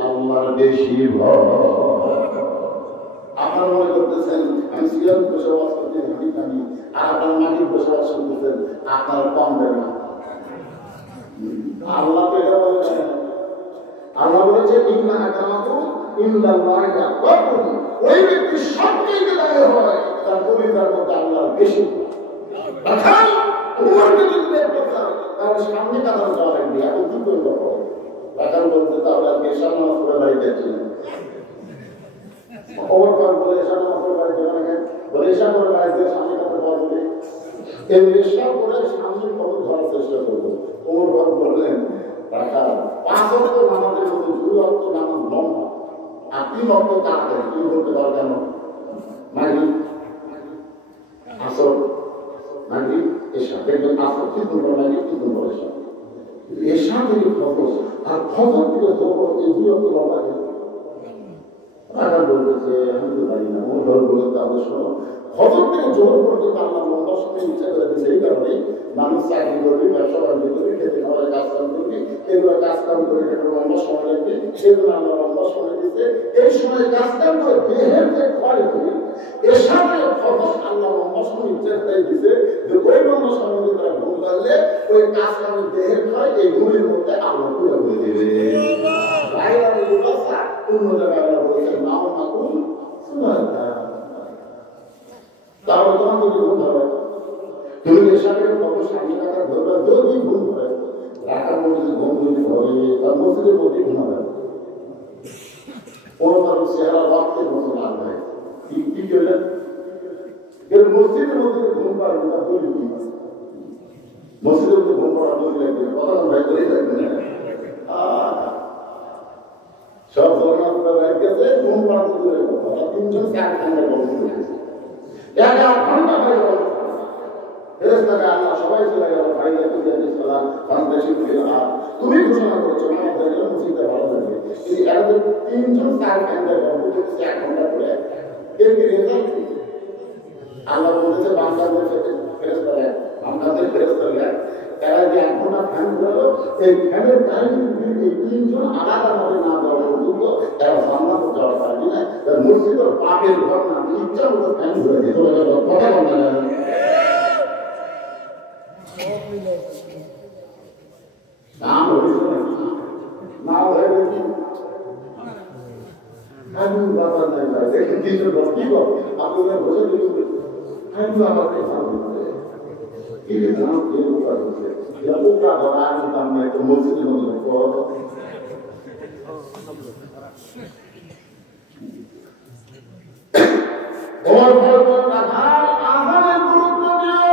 আল্লাহর বেশি ভয়। আপনারা মনে করতেছেন আমি সিরিয়াল বসবাস করতে আমি আর আপনার মাটির বসবাস করতেছেন, আপনার কম দেবে না। আল্লাহ তো এটা বলেছেন, আল্লাহ বলেছে ইন্না আকরামাকুম ইনদাল্লাহি আতকাকুম। ওই ব্যক্তি সবচেয়ে দামি হয় তার পরিবার মধ্যে আল্লাহর বেশি ভয়। রাখাল ওমরকে যদি দেখতে চাও তাহলে সামনে কাতারে যাওয়া লাগবে। এখন কি করবো? রাখাল বলতে তাহলে আর এশার নামাজ পড়ে বাড়িতে ছিলেন। ওমর ফারুক বলে এশার নামাজ পড়ে বাড়িতে যাবেন, বলে এশার করে বাড়িতে সামনে কাতারে যাওয়া যাবে, এই এশার করে সামনে কত ধরার চেষ্টা করবো। ওমর ফারুক বললেন রাখাল 5 ওয়াক্ত নামাজের মধ্যে 2 ওয়াক্ত নামাজ লম্বা আর 3 ওয়াক্ত তাড়াতাড়ি, তুমি বলতে পারো কেন? মাগরিব আসর মাগরিব এশা, দেখবেন আসর কিন্তু মাগরিব কিন্তু এশা, এশা থেকে ফজর আর ফজর থেকে যোহর, এই 2 ওয়াক্ত লম্বা কেন? রাখাল বলতেছে আমি তো জানি না। ওমর ফারুক বলে তাহলে শোনো, ফজর থেকে যোহর পর্যন্ত আল্লাহ লম্বা সময় ইচ্ছা করে দিয়েছে, এই কারণে মানুষ চাকরি করবে, ব্যবসা বাণিজ্য করবে, খেতে খাওয়ার কাজ কাম করবে, এগুলো কাজ কাম করে একটা লম্বা সময় লাগবে, সেগুলো আমরা লম্বা সময় দিচ্ছে। এই সময় কাজ কাম করে দেহের যে ক্ষয় হবে এর সাথে ফজর আল্লাহ লম্বা সময় ইচ্ছা করে দিয়েছে যে ওই লম্বা সময় তারা ঘুম পারলে ওই কাজ কামের দেহের ক্ষয় এই ঘুমের মধ্যে আল্লাহ পুরো করে দেবে। অন্য জায়গায় আল্লাহ বলেছেন নাও নাকুল তাহলে তোমার যদি ঘুম হবে তুমি এর সাথে কত সামনে কাটা ধরবে, যদি ঘুম হয় রাখার মধ্যে ঘুম যদি হবে তার মসজিদের মধ্যে ঘুম হবে। কোনো কারণ চেহারা রক্তের মতো লাল হয়, কি করলেন এর মসজিদের মধ্যে ঘুম পারবে তার দলিল কি? মসজিদের মধ্যে ঘুম পড়া দলিল লাগবে কথা ভাই দলিল লাগবে না। সব ধর্মের ভাই গেছে ঘুম পড়া দলিল কথা 3 4 ঘন্টা গল্প করেছে, এক ঘন্টা ভাই গল্প ফেরেশতারা আল্লাহ সবাই চলে গেল, ভাই সালাম বাংলাদেশে ফিরে তুমি ঘোষণা করেছো আমাদের জন্য মসজিদে ভালো লাগবে, কিন্তু এর 3 4 ঘন্টা গল্প করছে 1 ঘন্টা করে এর কি রেজাল্ট? আল্লাহ বলেছে বাংলাদেশের ফেরেশতারা আমাদের ফেরেশতারা এই ফ্যানের টাইম এই তিনজন আলাদাভাবে না যাওয়ার যোগ্য তারা জান্নাতে যাওয়ার পারবি না। মসজিদের পাপের ঘর না ইচ্ছা মতো ফ্যান ধরে দিত কথা বলা যায় নাম হয়েছে না হয়ে গেছি আমি বাবা নাই ভাই দেখুন কিছু কি বল আপনারা বসে দিলেন আমি আমাকে জানতে এই নাম কি উপায় হচ্ছে ya buka orang tambah itu musik untuk foto orang আধার আধারের গুরুত্ব দিও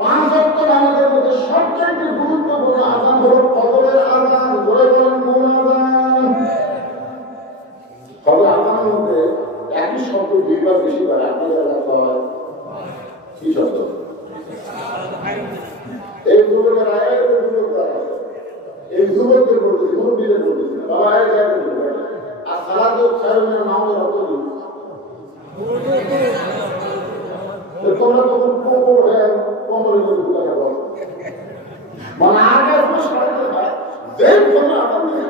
পাঁচ ওয়াক্ত নামাজের মধ্যে সবচেয়ে গুরুত্বপূর্ণ আযান হলো ফজরের আযান ধরে বলেন কোন আযান ফজর আযানের মধ্যে একই শব্দ দুইবার বেশি বার আপনাদের এলাকা হয় কি শব্দ এই যুবকের আয়ের যুবক এই যুবকদের বলতেছি মুরব্বীদের বলতেছি বাবা আয়ের জায়গায় বলতে আর সালাদ সাহেবের নামের অর্থ কি তোমরা তখন কোমর হয়ে কোমরের মধ্যে ঢুকে যাবো মানে আগে সারাতে হয় যে তোমরা আদান দিয়ে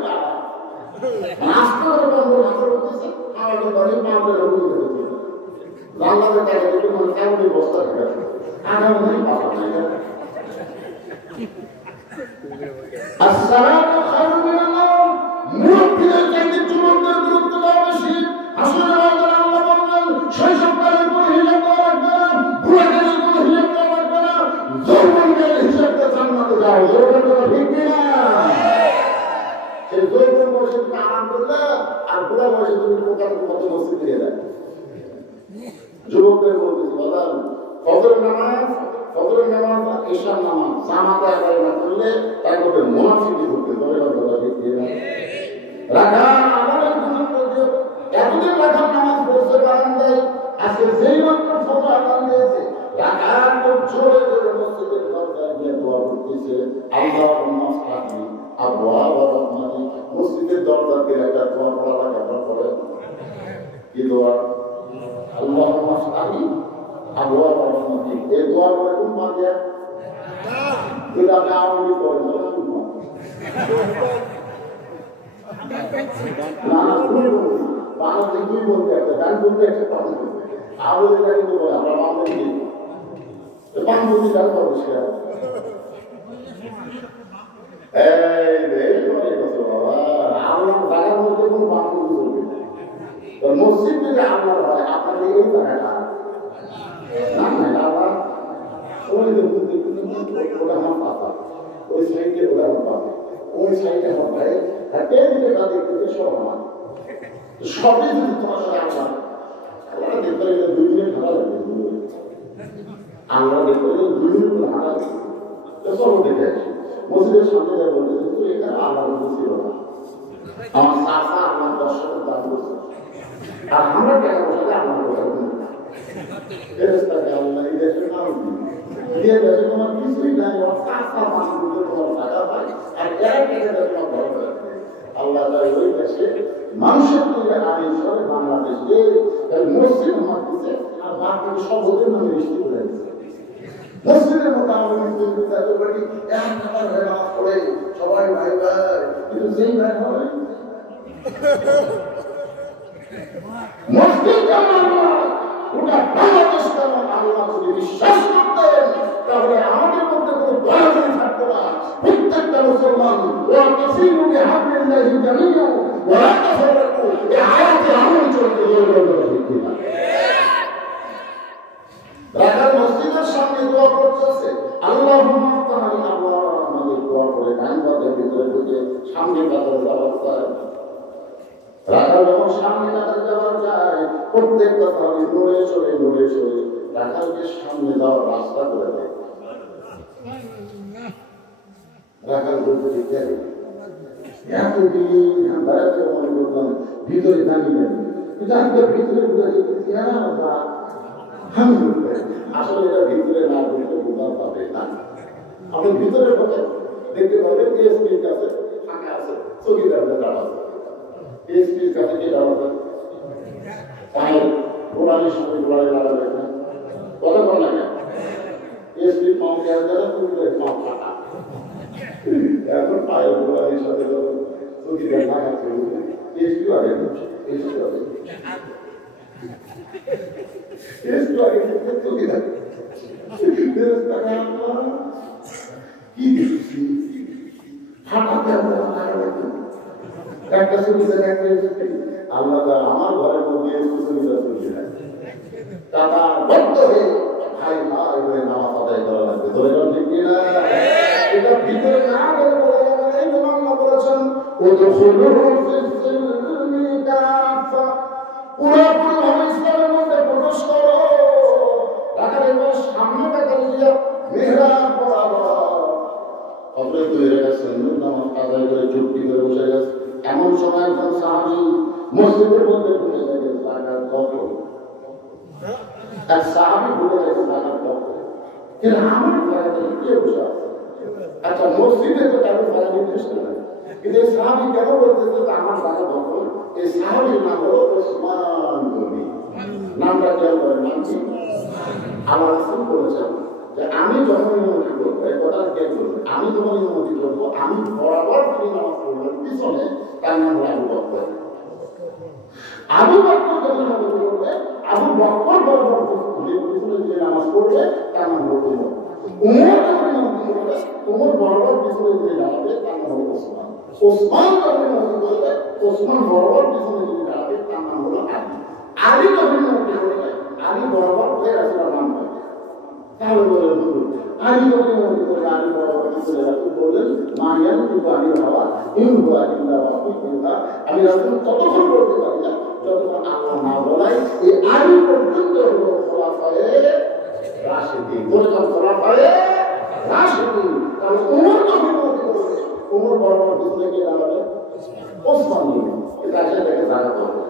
রাস্তা বন্ধ হাতে করতেছে আমাদের বাড়ি পাঁচটা ঢুকে দিতে রান্নাদের কাছে একটু মানে চাকরি বস্তা ঠিক আছে আগামী দিন পাতা নাই আসসালাতু খায়রুম মিনান নাওম মুরব্বিদের চাইতে যুবকদের গুরুত্ব দেওয়া বেশি আসলে আল্লাহ বললেন শৈশবকালের কোনো হিসাব দেওয়া লাগবে না বুড়াকালের কোনো হিসাব দেওয়া লাগবে না যৌবনকালের হিসাবটা জান্নাতে যাও যৌবন কথা ঠিক কিনা সেই যৌবন বয়সে তুমি আরাম করলে আর বুড়া বয়সে তুমি পোকার মতো মস্তি দিয়ে দেয় যুবকদের বলতেছি বাজার ফজরের নামাজ ঈশার নামাজ জামাতে আদায় না করলে তার মধ্যে মুনাফিকি ঢুকবে তবে কথা ঠিক কিনা রাখা আমাদের গুরুত্ব দিও এতদিন রাখার নামাজ পড়ছে বারান্দায় আজকে যেই মাত্র ফজর আদান দিয়েছে রাখার খুব জোরে জোরে মসজিদের দরজায় গিয়ে দোয়া করতেছে আল্লাহুম্মা ফতহি আবওয়াব রাহমাতি মসজিদের দরজাতে একটা দোয়া পড়া লাগে আপনারা পড়েন কি দোয়া আল্লাহুম্মা ফতহি আবওয়াব রাহমাতি এই দোয়া করে কোন পাঁচে এটা নামই করে না বাংলাদেশ দুই বলতে একটা গান বলতে একটা পানি আরো এটা কিন্তু বলে আমরা বাংলাদেশ বাংলাদেশি গান করবো সে জায়গার মধ্যে কোনো বাংলাদেশ চলবে না মসজিদ যদি আপনার হয় আপনাকে এই জায়গাটা না আবার ওই ওটা আমার পাতা ওই সাইডে ওটা আমার পাতা ওই সাইডে আমার ভাই আর কে দিকে তা দেখতে সব আমার সবই যদি তোমার সাথে আমরা দেখতে গেলে 2 মিনিট হাঁটা লাগবে আমরা দেখতে গেলে 2 মিনিট হাঁটা লাগবে সব দেখে আসি মসজিদের সামনে যা বলতে তো এখানে আল্লাহ ছিল না আমার চাষা আমার দর্শকের দান করছে আর আমরা টাকা বসালে আমার আল্লাহ এই দেশের নাম যে দেশে তোমার কিছুই নাই চাষা মানুষগুলো তোমার টাকা পায় আর এরা টাকা তোমার ঘর করে আল্লাহ ওই দেশে মানুষের তুলে আইন করে বাংলাদেশে মসজিদ মারতেছে আর বাকি সব ওদের নামে বৃষ্টি করে দিচ্ছে মসজিদের মতো আমরা এক টাকার হয়ে নামাজ পড়ে সবাই ভাই ভাই কিন্তু যেই ভাই হবে মসজিদ ওটা বাংলাদেশ কেমন আল্লাহ যদি বিশ্বাস করতেন তাহলে আমাদের মধ্যে কোনো বাড়াবাড়ি থাকতো না প্রত্যেকটা মুসলমান ওরা তসিমুকে হাবলিল্লাহি জামিআ ওয়া তাফাররাকু এই আয়াতে আমল চলতে ঠিক না রাখার মসজিদের সামনে দোয়া করতেছে আল্লাহুম্মা ফতহি আবওয়াব রাহমাতিক দোয়া করে ডানবাদের ভিতরে ঢুকে সামনে কাতারে যাওয়ার চায় রাখার যখন সামনে কাতারে যাওয়ার চায় প্রত্যেকটা সাহাবী নড়ে সরে রাখালকে সামনে যাওয়ার রাস্তা করে দেয় রাখাল বলতে কেন এতদিন বেড়াতে মনে করলাম ভিতরে দাঁড়িয়ে কিন্তু আমি তো ভিতরে বোঝা যেতেছি আসলে এটা ভিতরে না ঢুকলে বোঝা পাবে না আপনি ভিতরে ঢোকেন দেখতে পাবেন এসপির কাছে ফাঁকা আছে চকিদারদের দাঁড়া আছে এসপির কাছে কে দাঁড়া আছে পায়ের গোড়ালির সঙ্গে গোড়ালি লাগাবে না কথা বল না কেন এসপির পাও কে দেয় চকিদারের পাও ফাঁকা এখন পায়ের গোড়ালির সাথে যদি দেখা যাচ্ছে একটু আগে একটু আগে একটু আগে চলে যাবে কি দিচ্ছি ফাটাতে একটা সুবিধা আল্লাহ আমার ঘরের মধ্যে সুবিধা চলছে না টাকা বন্ধ হয়ে ভাই ভাই হয়ে নামাজ আদায় করা লাগবে ধরে গেল ঠিক কিনা এটা ভিতরে না গেলে বলা যাবে না এই আল্লাহ বলেছেন পুরোপুরি ভাবে ইসলামের মধ্যে প্রবেশ করো রাখালের সামনেটা গেলে মেহরাব বরাবর অপরে তৈরি গেছেন নামাজ আদায় করে চুক্তি করে বসে গেছে এমন সময় একজন সাহাবী মসজিদের মধ্যে ঢুকে গেছে জাকাত কত এক সাহাবী ঢুকে গেছে জাকাত কত কিন্তু আমার জায়গাতে কে বসে আছে আচ্ছা মসজিদে তো তাদের জায়গা নির্দিষ্ট না কিন্তু এই সাহাবী কেন বলতেছে যে আমার জাকাত কত এই সাহাবীর নাম হলো ওসমান গনি নামটা কেউ করে নাম কি আমার রাসূল বলেছেন যে আমি যখন ইমামতি করবো এই কথাটা কে বলবো আমি যখন ইমামতি করবো আমি বরাবর তিনি নামাজ পড়বেন পিছনে তার নাম হলো আবু বকর আবু বকর যখন ইমামতি করবে আবু বকর বরাবর পিছনে যে নামাজ পড়বে তার নাম হলো উমর উমর যখন ইমামতি করবে উমর বরাবর পিছনে যে দাঁড়াবে তার নাম হলো ওসমান ওসমান যখন ইমামতি করবে ওসমান বরাবর পিছনে যে দাঁড়াবে তার নাম হলো আলী আলী যখন ইমামতি করবে আলী বরাবর যে রাসূলের নাম হবে তাহলে বলে আলী যখন ইমামতি করবে আলী বরাবর পিছনে রাসূল বললেন মারিয়াম কিন্তু আলী হওয়া ইন্দু আলিল্লাহ ওয়া আমি রাসূল ততক্ষণ বলতে পারি না যতক্ষণ আল্লাহ না বলায় এই আলী পর্যন্ত হলো খোলাফায়ে রাশিদিন বলে যখন খোলাফায়ে রাশিদিন তাহলে উমর যখন ইমামতি করবে উমর বরাবর পিছনে গিয়ে দাঁড়াবে ওসমান গনি এটা আসলে দেখে জানা করবে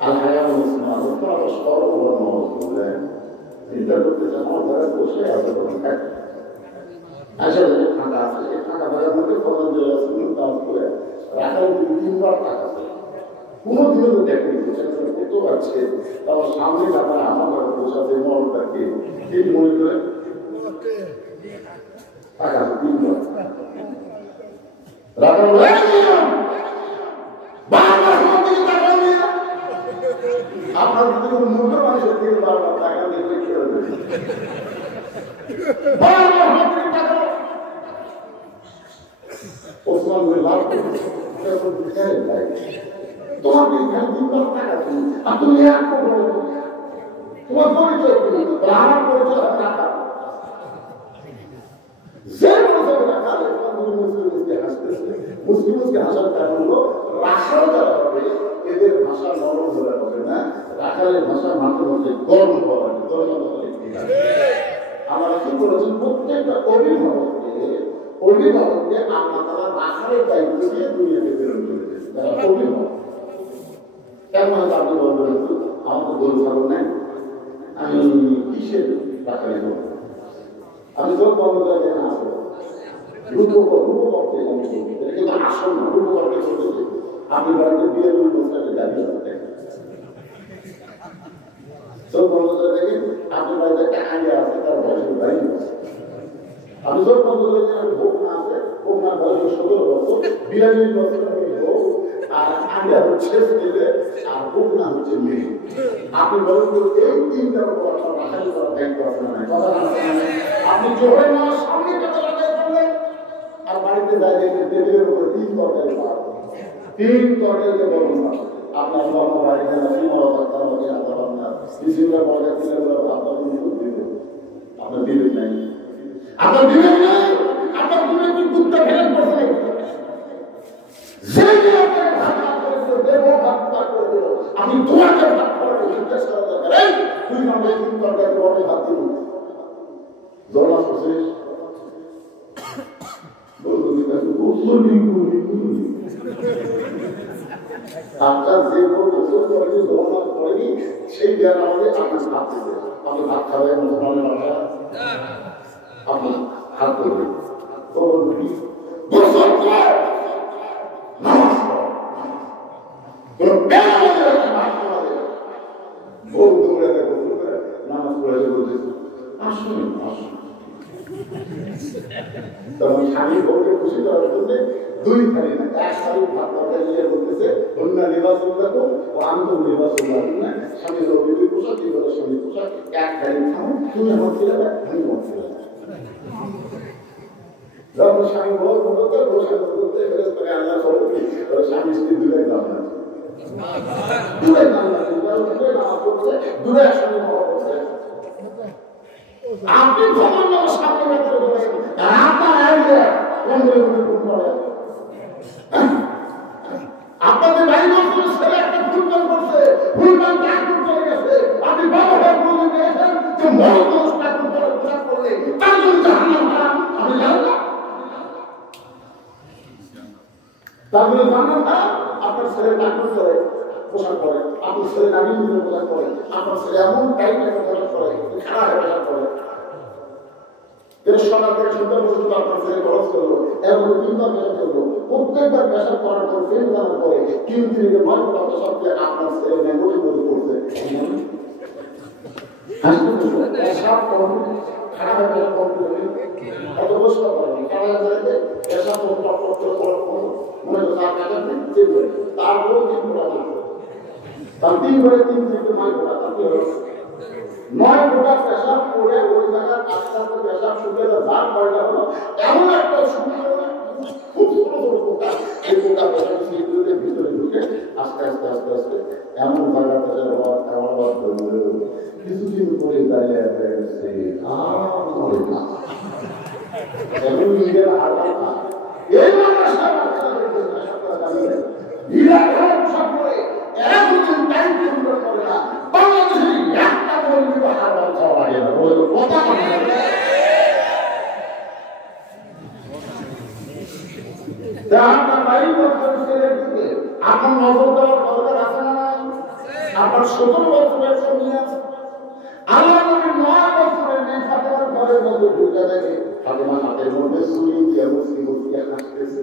আল-হায়াত ওসমান ওসমান সর্ববর্ণ বললেন চিন্তা করতেছে আমার ঘরে বসে আছে আসলে ফাঁকা আছে ফাঁকা ঘরের মধ্যে ফজর দিয়ে আসলে কাজ করে রাখার যদি 3 বার টাকা আছে কোনো দিনও তো দেখেনি কত আছে তার সামনে টাকা আমার ঘরে বসাতে মরটাকে ঠিক মনে করে টাকা 3 বার রাখার আপনার যদি কোনো মূল্য মানুষের থেকে বারবার টাকা দেখলে কি হবে ওসমান লাভ তোমাকে এখানে 3 বার টাকা তুমি আর তুমি এক তোমার পরিচয় কি আমার পরিচয় টাকা যে মানুষের টাকা মুসলিমকে হাসতেছে মুসলিমকে হাসার কারণ হলো রাখাল যারা হবে এদের ভাষা নরম হলে হবে না রাখালের ভাষা মাঝে মধ্যে গরম হওয়া আমার কি বলেছেন প্রত্যেকটা অভিভাবককে আল্লাহ তাআলা রাখালের দায়িত্ব দিয়ে দুনিয়াতে প্রেরণ করেছেন যারা অভিভাবক কেমন আপনি বলবেন আমার তো গরু ছাগল নাই আমি কিসের রাখালে করবো আমি তো বন্ধ করে না আসবো রূপকর্তে এটা কিন্তু আসল না রূপকর্তে করতেছি আপনি বাড়িতে বিয়ে বছর দাবি করতেন সব বন্ধ করে দেখেন আপনার বাড়িতে একটা আইডিয়া আছে তার বয়সের বাড়ি আমি সব বন্ধ করে দেখেন ভোগ না আছে ভোগ না বয়স 17 বছর 42 বছর আমি ভোগ আর আইডিয়া হচ্ছে ছেলে আর ভোগ না হচ্ছে মেয়ে আপনি বলেন তো এই 3টার উপর আপনার রাখালি করার দায়িত্ব আছে না কথা আপনি জোরে না সামনে কথা লাগাই করলেন আর বাড়িতে দাঁড়িয়ে টেবিলের উপরে 3 তরকারি পাবেন 3 তরকারিতে বলুন আপনার বাবা বাড়িতে সীমাও থাকতাম কি আদালত না কিছুটা পয়সা দিলে আপনার দিবেন আপনার দিবেন নাই আপনার দিবেন নাই আপনার দিবেন কি কুত্তা ফেলে পড়ছে যে আপনার ভাষা করে দেব ভাষা করে দেব আমি তোমাকে ভাত করে জিজ্ঞেস করা দরকার এই তুই আমাকে 3 তরকারি বলে ভাত দিবি দোলা শেষ বলবো দিদা গোসলি করি আপনার যে গোসল করেনি দোলা করেনি সেই জ্ঞান আমাদের আপনার ভাত দেবে আপনি ভাত খাবেন মুসলমানের ভাষা আপনি হাত করবেন গোসল কর নামাজ পড় কোনো ব্যায়াম ভাত করাবে বউ দৌড়ে গোসল করে নামাজ পড়ে বলতেছে আসুন আসুন তখন স্বামী বউকে খুশি করার জন্য দুই থালি না এক থালি ভাত তরকারি নিয়ে বলতেছে অন্য নির্বাচন দেখো ও আমি তো নির্বাচন রাখি না স্বামী রবি পোশাক কি বলে স্বামী পোশাক এক থালি খাও তুমি আমার ছিল আমি আমার ছিল যখন স্বামী বউ বলতে বসে বলতে ফেরত করে আল্লাহ সরকারি স্বামী স্ত্রী দূরে দাও না দূরে দাও না দূরে নামা করছে দূরে স্বামী বাবা করছে আপনি ভ্রমণ সামনে রাখতে বলেন আপনার আইডিয়া আপনাদের ভাই বছর ছেলে একটা ফুটবল করছে ফুটবল টাকুন চলে গেছে আপনি বাবা ভাই বলে দিয়েছেন যে মরদ মানুষ টাকুন করে পোশাক করলে তার জন্য জাহান্নাম হারাম আপনি জানেন না তার জন্য জাহান্নাম হারাম আপনার ছেলে টাকুন করে পোশাক করে আপনার ছেলে নাগিন দিয়ে পোশাক করে আপনার ছেলে এমন টাইপের পোশাক করে খারাপ পোশাক করে এর সকাল থেকে সন্ধ্যা পর্যন্ত আপনার ছেলে খরচ করলো এবং তিনবার পেশা করলো প্রত্যেকবার পেশা করার পর ফেল জানার পরে 3 থেকে 9 ঘন্টা পেশা দিয়ে আপনার ছেলে মেমোরির মধ্যে পড়ছে পেশা কম খারাপ পেশা কম করে এত বসতে পারেন কারণ জানেন পেশা কম করার পর মনে হয় তার কাছে দিতে হবে তারপর 3 ঘন্টা তার 3 ঘন্টা 3 থেকে 9 ঘন্টা তারপর 9 ঘন্টা পেশাব করে ওই জায়গার আস্তে আস্তে পেশাব শুকিয়ে দাঁত পয়দা হলো এমন একটা শুকিয়ে খুব ছোট ছোট পোকা এই পোকা পেশাব সিলিন্ডারের ভিতরে ঢুকে আস্তে আস্তে আস্তে আস্তে এমন জায়গা পেশাব হওয়ার এমন বাদ ধরল কিছুদিন পরে দাঁড়িয়ে গেছে আর মরে না এমন নিজের আলাদা না এই মানুষটা ইলাকার সব করে এরকম টাইম পরিবর্তন করে না বাংলাদেশের একটা বলবি হারাম খাওয়া লাগে না বলে কথা বলে আপনার বাড়ি বছর ছেলের দিকে আপনার নজর দেওয়ার দরকার আছে না নাই আপনার 17 বছরের সময় আছে আল্লাহ নবীর 9 বছরের মেয়ে ফাতেমার ঘরের মধ্যে ঢুকে দেখে ফাতেমা হাতের মধ্যে ছুরি দিয়ে মুসকি মুসকি হাসতেছে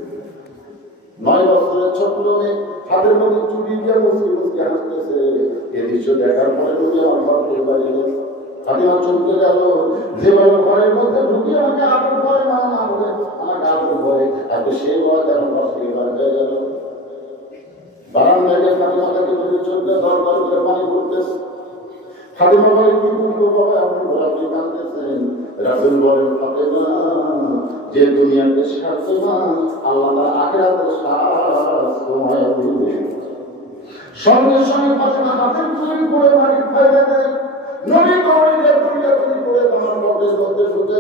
9 বছরের ছোট্ট মেয়ে হাতের মধ্যে চুরি দিয়ে মুসকি মুসকি হাসতেছে এই দৃশ্য দেখার পরে যদি আমার ঘর পরিবারে গেছে ফাতেমা চমকে গেল যেভাবে ঘরের মধ্যে ঢুকে আমাকে আপন করে না না বলে আমাকে আপন করে তাকে সে বয় যেন ঘর পরিবার হয়ে গেল বারান্দায় ফাতেমা তাকে চোখ দিয়ে দর দর করে পানি পড়তেছে ফাতেমা বলে কি বলবো বাবা আপনি গোলাপি কাঁদতেছেন রাসূল বলেন ফাতেমা যে দুনিয়াতে শাস্তি না আল্লাহ তাআলা আখিরাতে শাস্তি দিবে সঙ্গে সঙ্গে ফাতেমা হাতের চুরি করে বাড়ি ফায়দা দেয় নবী দৌড়ে করে তোমার পকেটের মধ্যে ঢুকে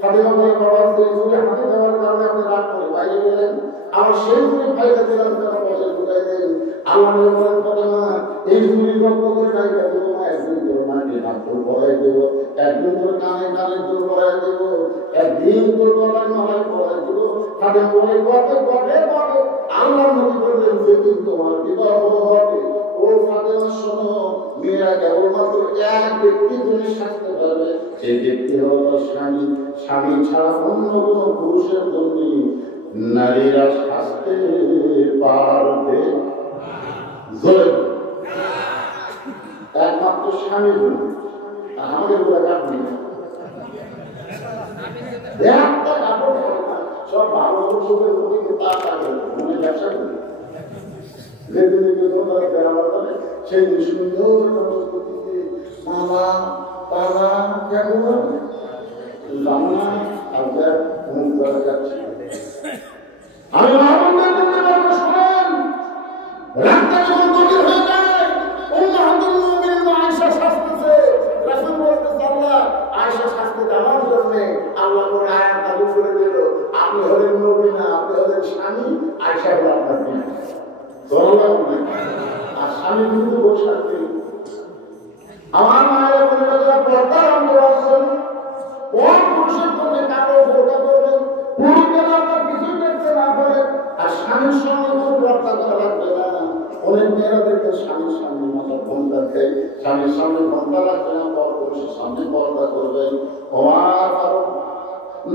ফাতেমা বলে বাবা সেই চুরি হাতে দেওয়ার কারণে আপনি রাগ করে বাইরে গেলেন আর সেই চুরি ফায়দা দিলাম কেন পকেটে ঢুকাই দেন আল্লাহ বলেন ফাতেমা এই চুরি গল্প করে নাই দেবো একদিন তোর মাকে হাতুর পড়াই দেবো একদিন তোর কানে কানে তোর পড়াই দেবো একদিন তোর গলায় মালায় পড়াই দেবো ফাতেমা বলে কবে আল্লাহ নবী বললেন যেদিন তোমার বিবাহ হবে ও ফাতেমা শোনো মেয়েরা কেবলমাত্র এক ব্যক্তি তুমি শাস্তি পাবে সেই ব্যক্তি হলো তার স্বামী ছাড়া অন্য কোনো পুরুষের জন্য নারীরা শাস্তি পারবে জোরে একমাত্র স্বামীর জন্য আমাদের উপরে কাটবে একটা কাপড় সব ভালো লোকের প্রতি তার কাটবে মনে ব্যবসা করি যেদিন সেই সুন্দর মামা বাবা কেন আমি রাতটা যখন গভীর হয়ে যায় আয়েশা শাস্তিছে রাসূল বলতেছে আল্লাহ আয়েশা শাস্তিতে আমার জন্য আল্লাহ কোন আয়াত নাযিল করে দিল আপনি হলেন নবী না আপনি হলেন স্বামী আয়েশা হলো আপনার বিবি সাল্লাল্লাহু আলাইহি আর স্বামী কিন্তু বসে আছে আমার মায়ের বোনেরা পর্দা আমরা আছেন কোন পুরুষের জন্য কাপড় বোরকা করবেন পুরুষের আপনার কিছু দেখতে না পারে আর স্বামীর সঙ্গে কোনো পর্দা করা লাগবে না অনেক মেয়েরা দেখে স্বামীর সামনে মাথা ফোনটা দেয় স্বামীর সামনে ফোনটা রাখবে না পর পুরুষের সামনে পর্দা করবেন আমার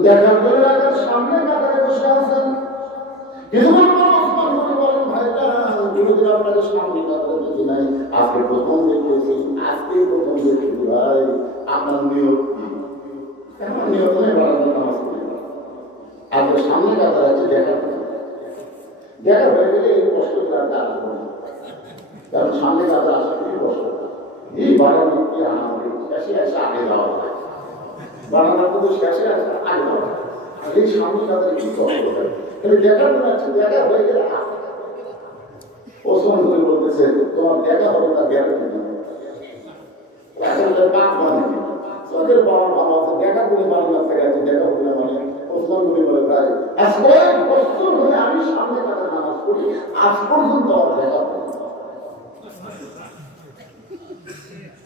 দেখা করে রাখার সামনে কাতারে বসে আছেন কিছুক্ষণ পর ওসমান গনি বলেন ভাইরা বিরোধী আপনাদের সামনে কাতারে দেখি নাই আজকে প্রথম দেখেছি ভাই আপনার নিয়ত কি আমার নিয়ত নেই বাড়াতে নামাজ পড়ি সামনে কাতার আছে দেখা দেখা হয়ে গেলে এই কষ্ট করতে আসবো না, কারণ সামনে কাতার আসা খুবই কষ্ট। এই বাড়ানো কি আমাদের শেষে আসে আগে যাওয়া যায়, বাড়ানোর কিন্তু শেষে আসে আগে যাওয়া যায়, এই সামনে কাতারে কি কষ্ট হবে তাহলে দেখার জন্য আছে, দেখা হয়ে গেলে ওসমান গনি বলতেছে তোমার দেখা হবে তার গ্যারান্টি নেই। তোদের বাবা ভালো আছে, দেখা করে বাড়ি লাগতে গেছে, দেখা হবে না মানে ওসমান গনি বলে ভাই আজ কয়েক বছর ধরে আমি সামনে কাতার নামাজ পড়ি, আজ পর্যন্ত আমার দেখা হবে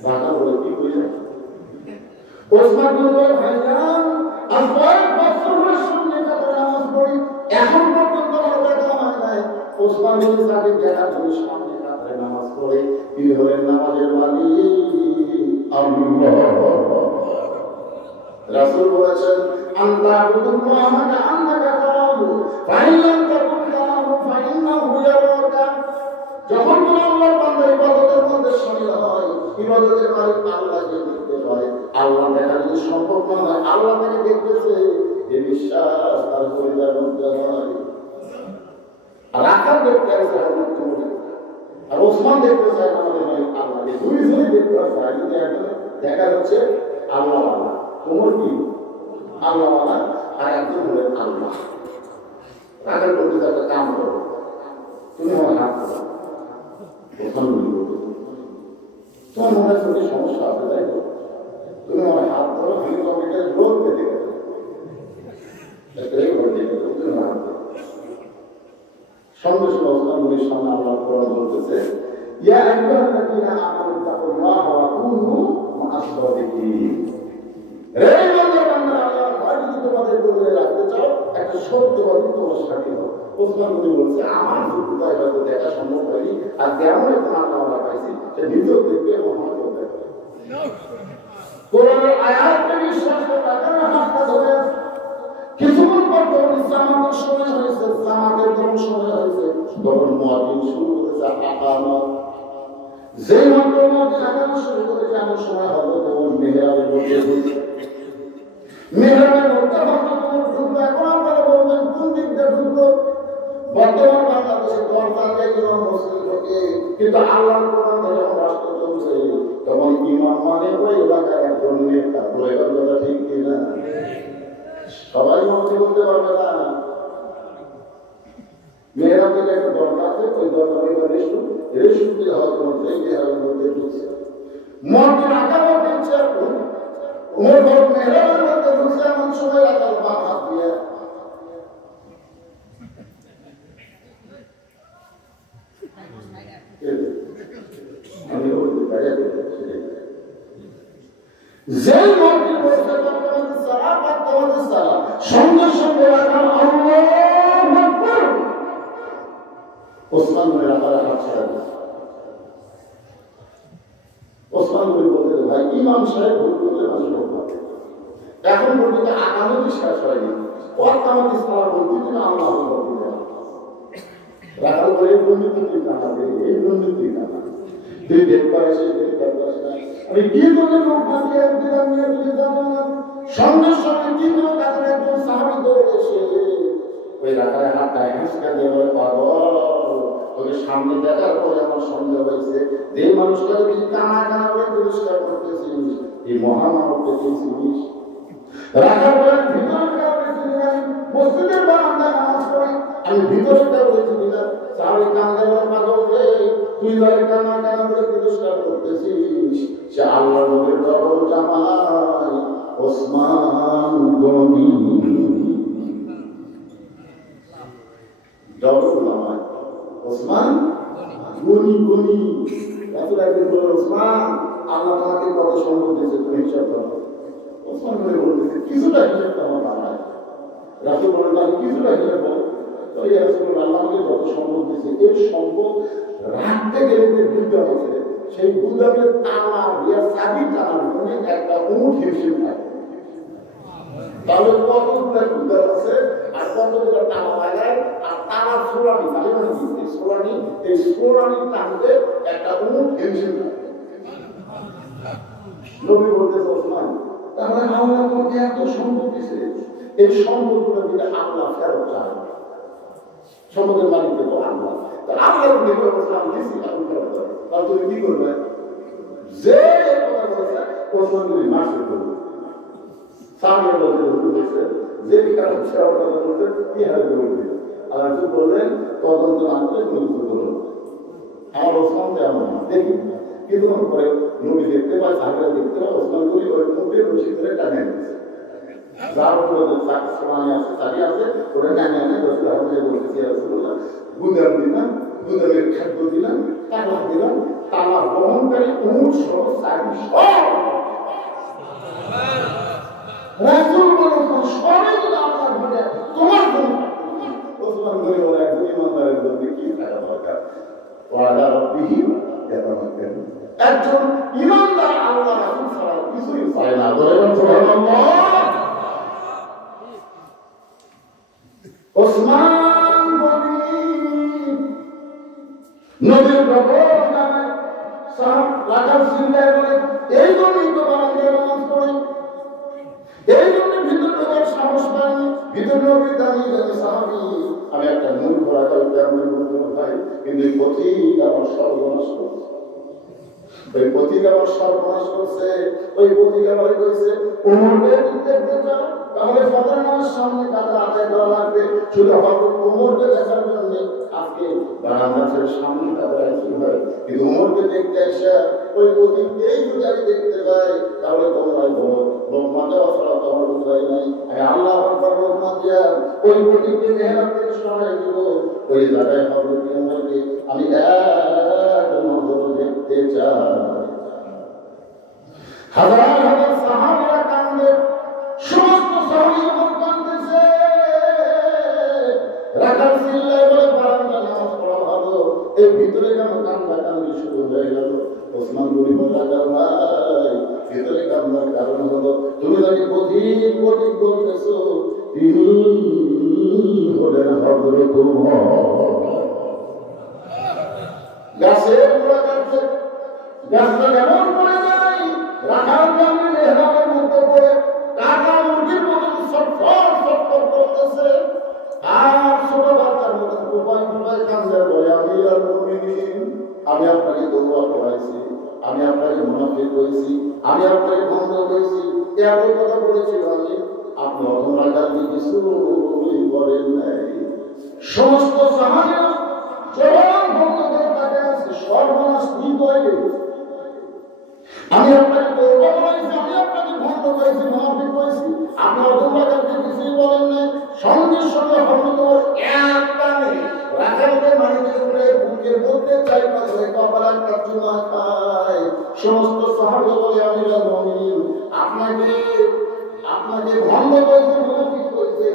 রাখা বলে কি বুঝলেন? ওসমান গনি বলে ভাইজান আজ কয়েক বছর ধরে সামনে কাতার নামাজ পড়ি, এখন পর্যন্ত আমার দেখা হয় নাই। ওসমান গনি তাকে দেখার জন্য সামনে কাতারে নামাজ পড়ে, তিনি হলেন নামাজের মালিক আল্লাহ। রাসূল বলেছেন আল্লাহ বুদুল্লাহ কাআন্নাকা তারাহু ফাইন লাম তাকুন তারাহু ফাইন্নাহু ইয়ারাকা। যখন কোন আল্লাহর বান্দা ইবাদতের মধ্যে শামিল হয়, ইবাদতের মালিক আল্লাহকে দেখতে পায়, আল্লাহ দেখা যদি সম্ভব না হয়, আল্লাহ তাকে দেখতেছে, এই বিশ্বাস তার পরিবার মধ্যে হয়। রাখার দেখতে আছে হযরত ওমর, আর ওসমান দেখতে চায় আমাদের মালিক আল্লাহকে, দুইজনই দেখতে চায়। যদি একজন দেখা যাচ্ছে আল্লাহ আল্লাহ, ওমর কি আল্লাহ আল্লাহ, আর একজন হলেন আল্লাহ। রাখার করতে একটা কাম করো, তুমি আমার হাত করো, ওসমান বলবো তোমার মনে হয় চোখে সমস্যা আছে, তাই তো তুমি আমার হাত ধরো, আমি তোমাকে রোগ পেতে গেলে তুমি হাত ধরো। সঙ্গে সঙ্গে ওসমান গনির সামনে আল্লাহ কোরআন বলতেছে ইয়া আইয়ুহাল্লাযীনা আমানু তাকুল্লাহা ওয়া কুনু মা'আস সাদিকিন। হে ইমানদার বান্দারা, আল্লাহর ভয় যদি তোমাদের মনে রাখতে চাও, একটা সত্যবাদী তোমার সাথী হও। ওসমান গনি বলছে আমার যোগ্যতায় হয়তো দেখা সম্ভব হয়নি, আর কেমন একটা আল্লাহ পাইছি সে নিজেও দেখবে মহান করতে পারে। কোরআনের আয়াতকে বিশ্বাস করে তারা হাতটা ধরে কিছুক্ষণ পর যখন জামাতের সময় হয়েছে, জামাতের যখন সময় হয়েছে, তখন মুয়াজ্জিন শুরু করেছে আকামত। যে মাত্র মুয়াজ্জিন আকামত শুরু করেছে, এমন সময় হলো তখন মিহরাবের মধ্যে ঢুকছে। মিহরাবের মধ্যে হয়তো তখন ঢুকলো। এখন আপনারা বলবেন কোন দিক দিয়ে ঢুকলো? বর্তমান বাংলাদেশে দরকার ইমাম মসজিদ ঢোকে, কিন্তু আল্লাহর কোরআন যখন রাষ্ট্র চলছে তখন ইমাম মানে ওই এলাকার একজন নেতা। বলেন কথা ঠিক কিনা? সবাই মনে করতে পারবে না। মেয়েরা থেকে একটা দরকার আছে, ওই দরকার রেশু দিয়ে হয়তো মেয়েরাবের মধ্যে ঢুকছে, মন্ত্রী আকামত দিচ্ছে, মেয়েরাবের মধ্যে ঢুকছে। এমন সময় রাখার বাম হাত দিয়ে আমি যে মন্ত্রী বলছে সঙ্গে সঙ্গে রাখার ওসমান গনি রাখার হাত ছাড়া দিয়েছে। ওসমান গনি বলতে ভাই ইমাম সাহেব ভুল করলে মানুষ ভাবে, এখন পর্যন্ত আকামতি শেষ হয়নি, অকামতি সারা বলতে তুমি আল্লাহ রাখার পরে এই দুর্নীতি কাটাবে, এই দুর্নীতি কাটাবে, তুই দেখতে আসিস দেখতে পারিস না, আমি কি করে লোক ভাবিয়ে দিলাম নিয়ে তুমি জানো না। সঙ্গে সঙ্গে দ্বিতীয় কাতারে একজন সাহাবী দৌড়ে এসে ওই রাখার হাতটা হিসকা দিয়ে বলে পাগল, তোকে সামনে দেখার পরে আমার সন্দেহ হয়েছে, যে মানুষটাকে তুই কানা কানা করে পরিষ্কার করতেছিস, এই মহামানবকে তুই চিনিস? রাখার পরে ভিতরে কাউকে চিনি না, মসজিদের বারান্দায় নামাজ পড়ে আমি ভিতরে কাউকে চিনি না। সাহাবী কান্দে বলে পাগল রে, তুই তাকে কানা কানা করে পরিষ্কার করতেছিস, সে আল্লাহ নবীর ডবল জামাই ওসমান গনি। ডবল জামাই ওসমান গনি গনি। এত একদিন বলে ওসমান আল্লাহ তোমাকে কত সম্পদ দিয়েছে তুমি হিসাব করো। ওসমান গনি বলতেছে কিছুটা হিসাব তো আমার বানায়। রাসূল বলেন আমি কিছুটা হিসাব করো, ওই রাসূল আল্লাহ আমাকে কত সম্পদ দিয়েছে, এই সম্পদ রাখতে গেলে যে গুদাম আছে, সেই গুদামের তালা দিয়ে চাবি টানার জন্য একটা উট হিসেবে থাকে। তাহলে কতগুলো গুদাম আছে আর কতগুলো তালা লাগায়, আর তালার সোলানি তাহলে মানে কি সোলানি, এই সোলানি টানতে একটা উট হিসেবে থাকে। নবী বলতেছে ওসমান তাহলে আল্লাহ তোমাকে এত সম্পদ দিয়েছে, এই সম্পদগুলো দিলে আল্লাহ ফেরত চায়, সম্পদের মালিককে তো আল্লাহ, আল্লাহ দিয়েছি আপনি ফেরত দেবেন, তাহলে তুমি কি করবে? যে কথা বলেছে ওসমান গনি মাসে করবে, সামনে বলছে যে কারণ কথা বলছে কি হারে করবে, আর কি বললেন তদন্ত না করে কোনো কিছু করুন। আমার ওসমান এমন না দেখি, কিন্তু পরে নবী দেখতে পায়, সাহাবীরা দেখতে পায়, ওসমান গনি ওই মুখে রশি ধরে টানে দিয়েছে, যার উপরে সামানি আছে চাবি আছে ওরা টানে আনে রসুল হাতে বলতেছি রাসূলুল্লাহ গুদাম দিলাম, গুদামের খাদ্য দিলাম, তালা দিলাম, তালা বহনকারী উট সহ চাবি সব রাসূল বলেন সবাই যদি আপনার ঘরে তোমার জন্য ওসমান গনি ওরা একজন ইমানদারের জন্য কি থাকা দরকার, ওয়ালা রাব্বিহি ইয়াতাওয়াক্কাল, একজন ইমানদার আল্লাহ রাসূল ছাড়া কিছুই চায় না, বলেন সুবহানাল্লাহ। ওসমান গনি নবীর প্রবর্তনে সাহাব রাখাল চিন্তায় বলে এই জন্যই তো বারান্দায় নামাজ পড়ে, এই জন্য ভিতর ঢোকার সাহস পায়নি, ভিতর নবী দাঁড়িয়ে দাঁড়িয়ে সাহাবি আমি একটা মূর্খ রাখাল কেমন বলতে ভাই, কিন্তু এই পথিক আমার সর্বনাশ করছে, ওই পথিক আমার সর্বনাশ করছে, ওই পথিক আমার কইছে ওমরকে দেখতে চাও তাহলে ফজর নামাজ সামনে কাজা আদায় করা লাগবে, শুধু হয়তো ওমরকে দেখার জন্য আজকে বারান্দা ছেড়ে সামনে কাজা আসতে হয়, কিন্তু ওমরকে দেখতে এসে ওই পথিককেই যদি আমি দেখতে পাই তাহলে তোমরাই বলো লোকমা দেওয়া ছাড়া তোমার উপায় নাই, আমি আল্লাহ আকবার লোকমা দিয়া ওই পথিককে মেহরাব থেকে সরাই দিব, ওই জায়গায় হযরত ওমরকে আমি এক নজরে দেখতে চাই। হাজার হাজার সাহাবীরা কান্দে, সমস্ত সাহাবীরা কাঁদতেছে, রাখাল চিল্লায় বলে বারান্দা নামাজ পড়া ভালো, এর ভিতরে কেন কান্দাকান্দি শুরু হয়ে গেল? ওসমান গনি বলে রাখাল ভাই ভিতরে কান্দার কারণ হলো তুমি তাকে পথিক পথিক বলতেছো, তিনি হলেন হযরত ওমর। গাছের গোড়া কাটছে, গাছটা এমন পড়ে যায় রাখাল গ্রামের মেহরাবের মধ্যে পড়ে কাটা মুরগির মতন ছটফট ছটফট করতেছে, আর ছোট বাচ্চার মতন কোপাই কোপাই কাঁদছে, বলে আমিরুল মুমিনিন আমি আপনাকে দোয়া করাইছি, আমি আপনাকে মুনাফিক করেছি, আমি আপনাকে ভণ্ড করেছি, এত কথা বলেছিল আমি, আপনি অধমরা কালকে কিছুই বলেন নাই। সমস্ত সাহাবীরা জবান বন্ধ করে তাকে আছে, সর্বনাশ কি করে, আমি আপনাকে তওবা করেছি, আমি আপনাকে ভণ্ড করেছি, মুনাফিক করেছি, আপনি অধমরা কালকে কিছুই বলেন নাই। সঙ্গে সঙ্গে হযরত ওমর এক টানে রাখালকে মাটিতে ফেলে বুকের মধ্যে চাইপা ধরে কপালের কাচুমা খায়। সমস্ত সাহাবী বলে আমিরুল মুমিনিন আপনাকে ভণ্ড করেছে, মুনাফিক করেছে,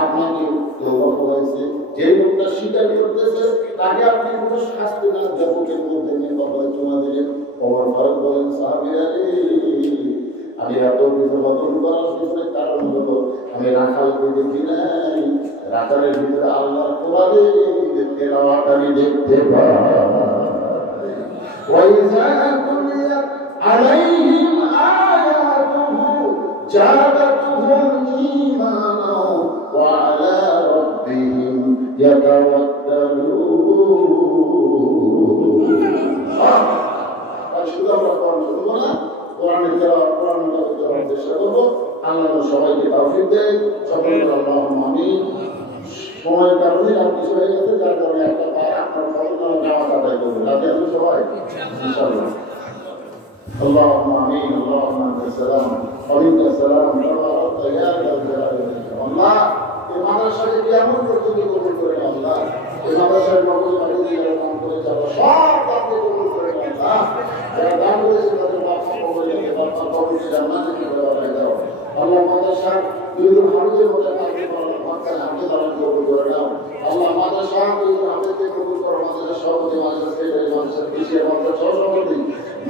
আপনাকে তওবা করেছে, যে লোকটা স্বীকার করতেছে তাকে আপনি কোনো শাস্তি না দিয়ে বুকের মধ্যে নিয়ে কপালে চুমা দিলেন। ওমর ফারুক বলেন সাহাবীরা আমি এত কিছু বদল করার পিছনে কারণ হলো আমি রাখালকে দেখি নাই, রাখালের ভিতরে আল্লাহর কোরআনের তেলাওয়াত আমি দেখতে পাই। ওয়াইযা কুলিয়াত আলাইহিম আয়াতুহু জাদাতুহুম ঈমানা ওয়া আলা রাব্বিহিম ইয়াতাওয়াক্কালুন। শুধু আমরা কোরআন শুনবো না, কোরআনের তেলাওয়াত কোরআনের তেলাওয়াত চেষ্টা করবো। আল্লাহ সবাইকে তৌফিক দেয়, সকলে আল্লাহুম্মা আমিন। সময়ের কারণে আর কিছু হয়ে গেছে, যার কারণে একটা পায় আপনার ফজর জামাত আদায় করবে, রাজি আছেন সবাই ইনশাআল্লাহ। اللهم امين اللهم انت السلام ومنك السلام تبارك يا ذا الجلال والاكرام। الله এই মাদ্রাসাকে কিয়ামত পর্যন্ত কবুল করে আল্লাহ, এই মাদ্রাসার মঙ্গল কামনা করে নাম করে আল্লাহ সব দানকে কবুল করে আল্লাহ, যারা দান করেছে তাদের মাফ করে দিতে বাবা কবুল জান্নাতে করে দাও আল্লাহ। মাদ্রাসা দুইজন হাফেজের মধ্যে কাজে করো, মাদ্রাসা হাফেজ আল্লাহ কবুল করে দাও আল্লাহ। মাদ্রাসা দুইজন হাফেজকে কবুল করো, মাদ্রাসা সভাপতি, মাদ্রাসা সেক্রেটারি, মাদ্রাসা পিছিয়ে মাদ্রাসা সভাপতি,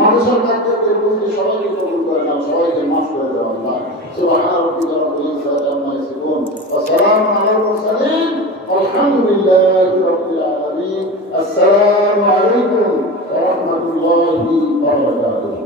মাদ্রাসার কার্যক্রম কমিটি সবাইকে কবুল করে নাও, সবাইকে মাফ করে দাও আল্লাহ। সুবহান রাব্বিকা রাব্বিল ইজ্জাতি আম্মা ইয়াসিফুন ওয়া সালামুন আলাল মুরসালিন আলহামদুলিল্লাহি রাব্বিল আলামিন। আসসালামু আলাইকুম ওয়া রাহমাতুল্লাহি ওয়া বারাকাতুহু।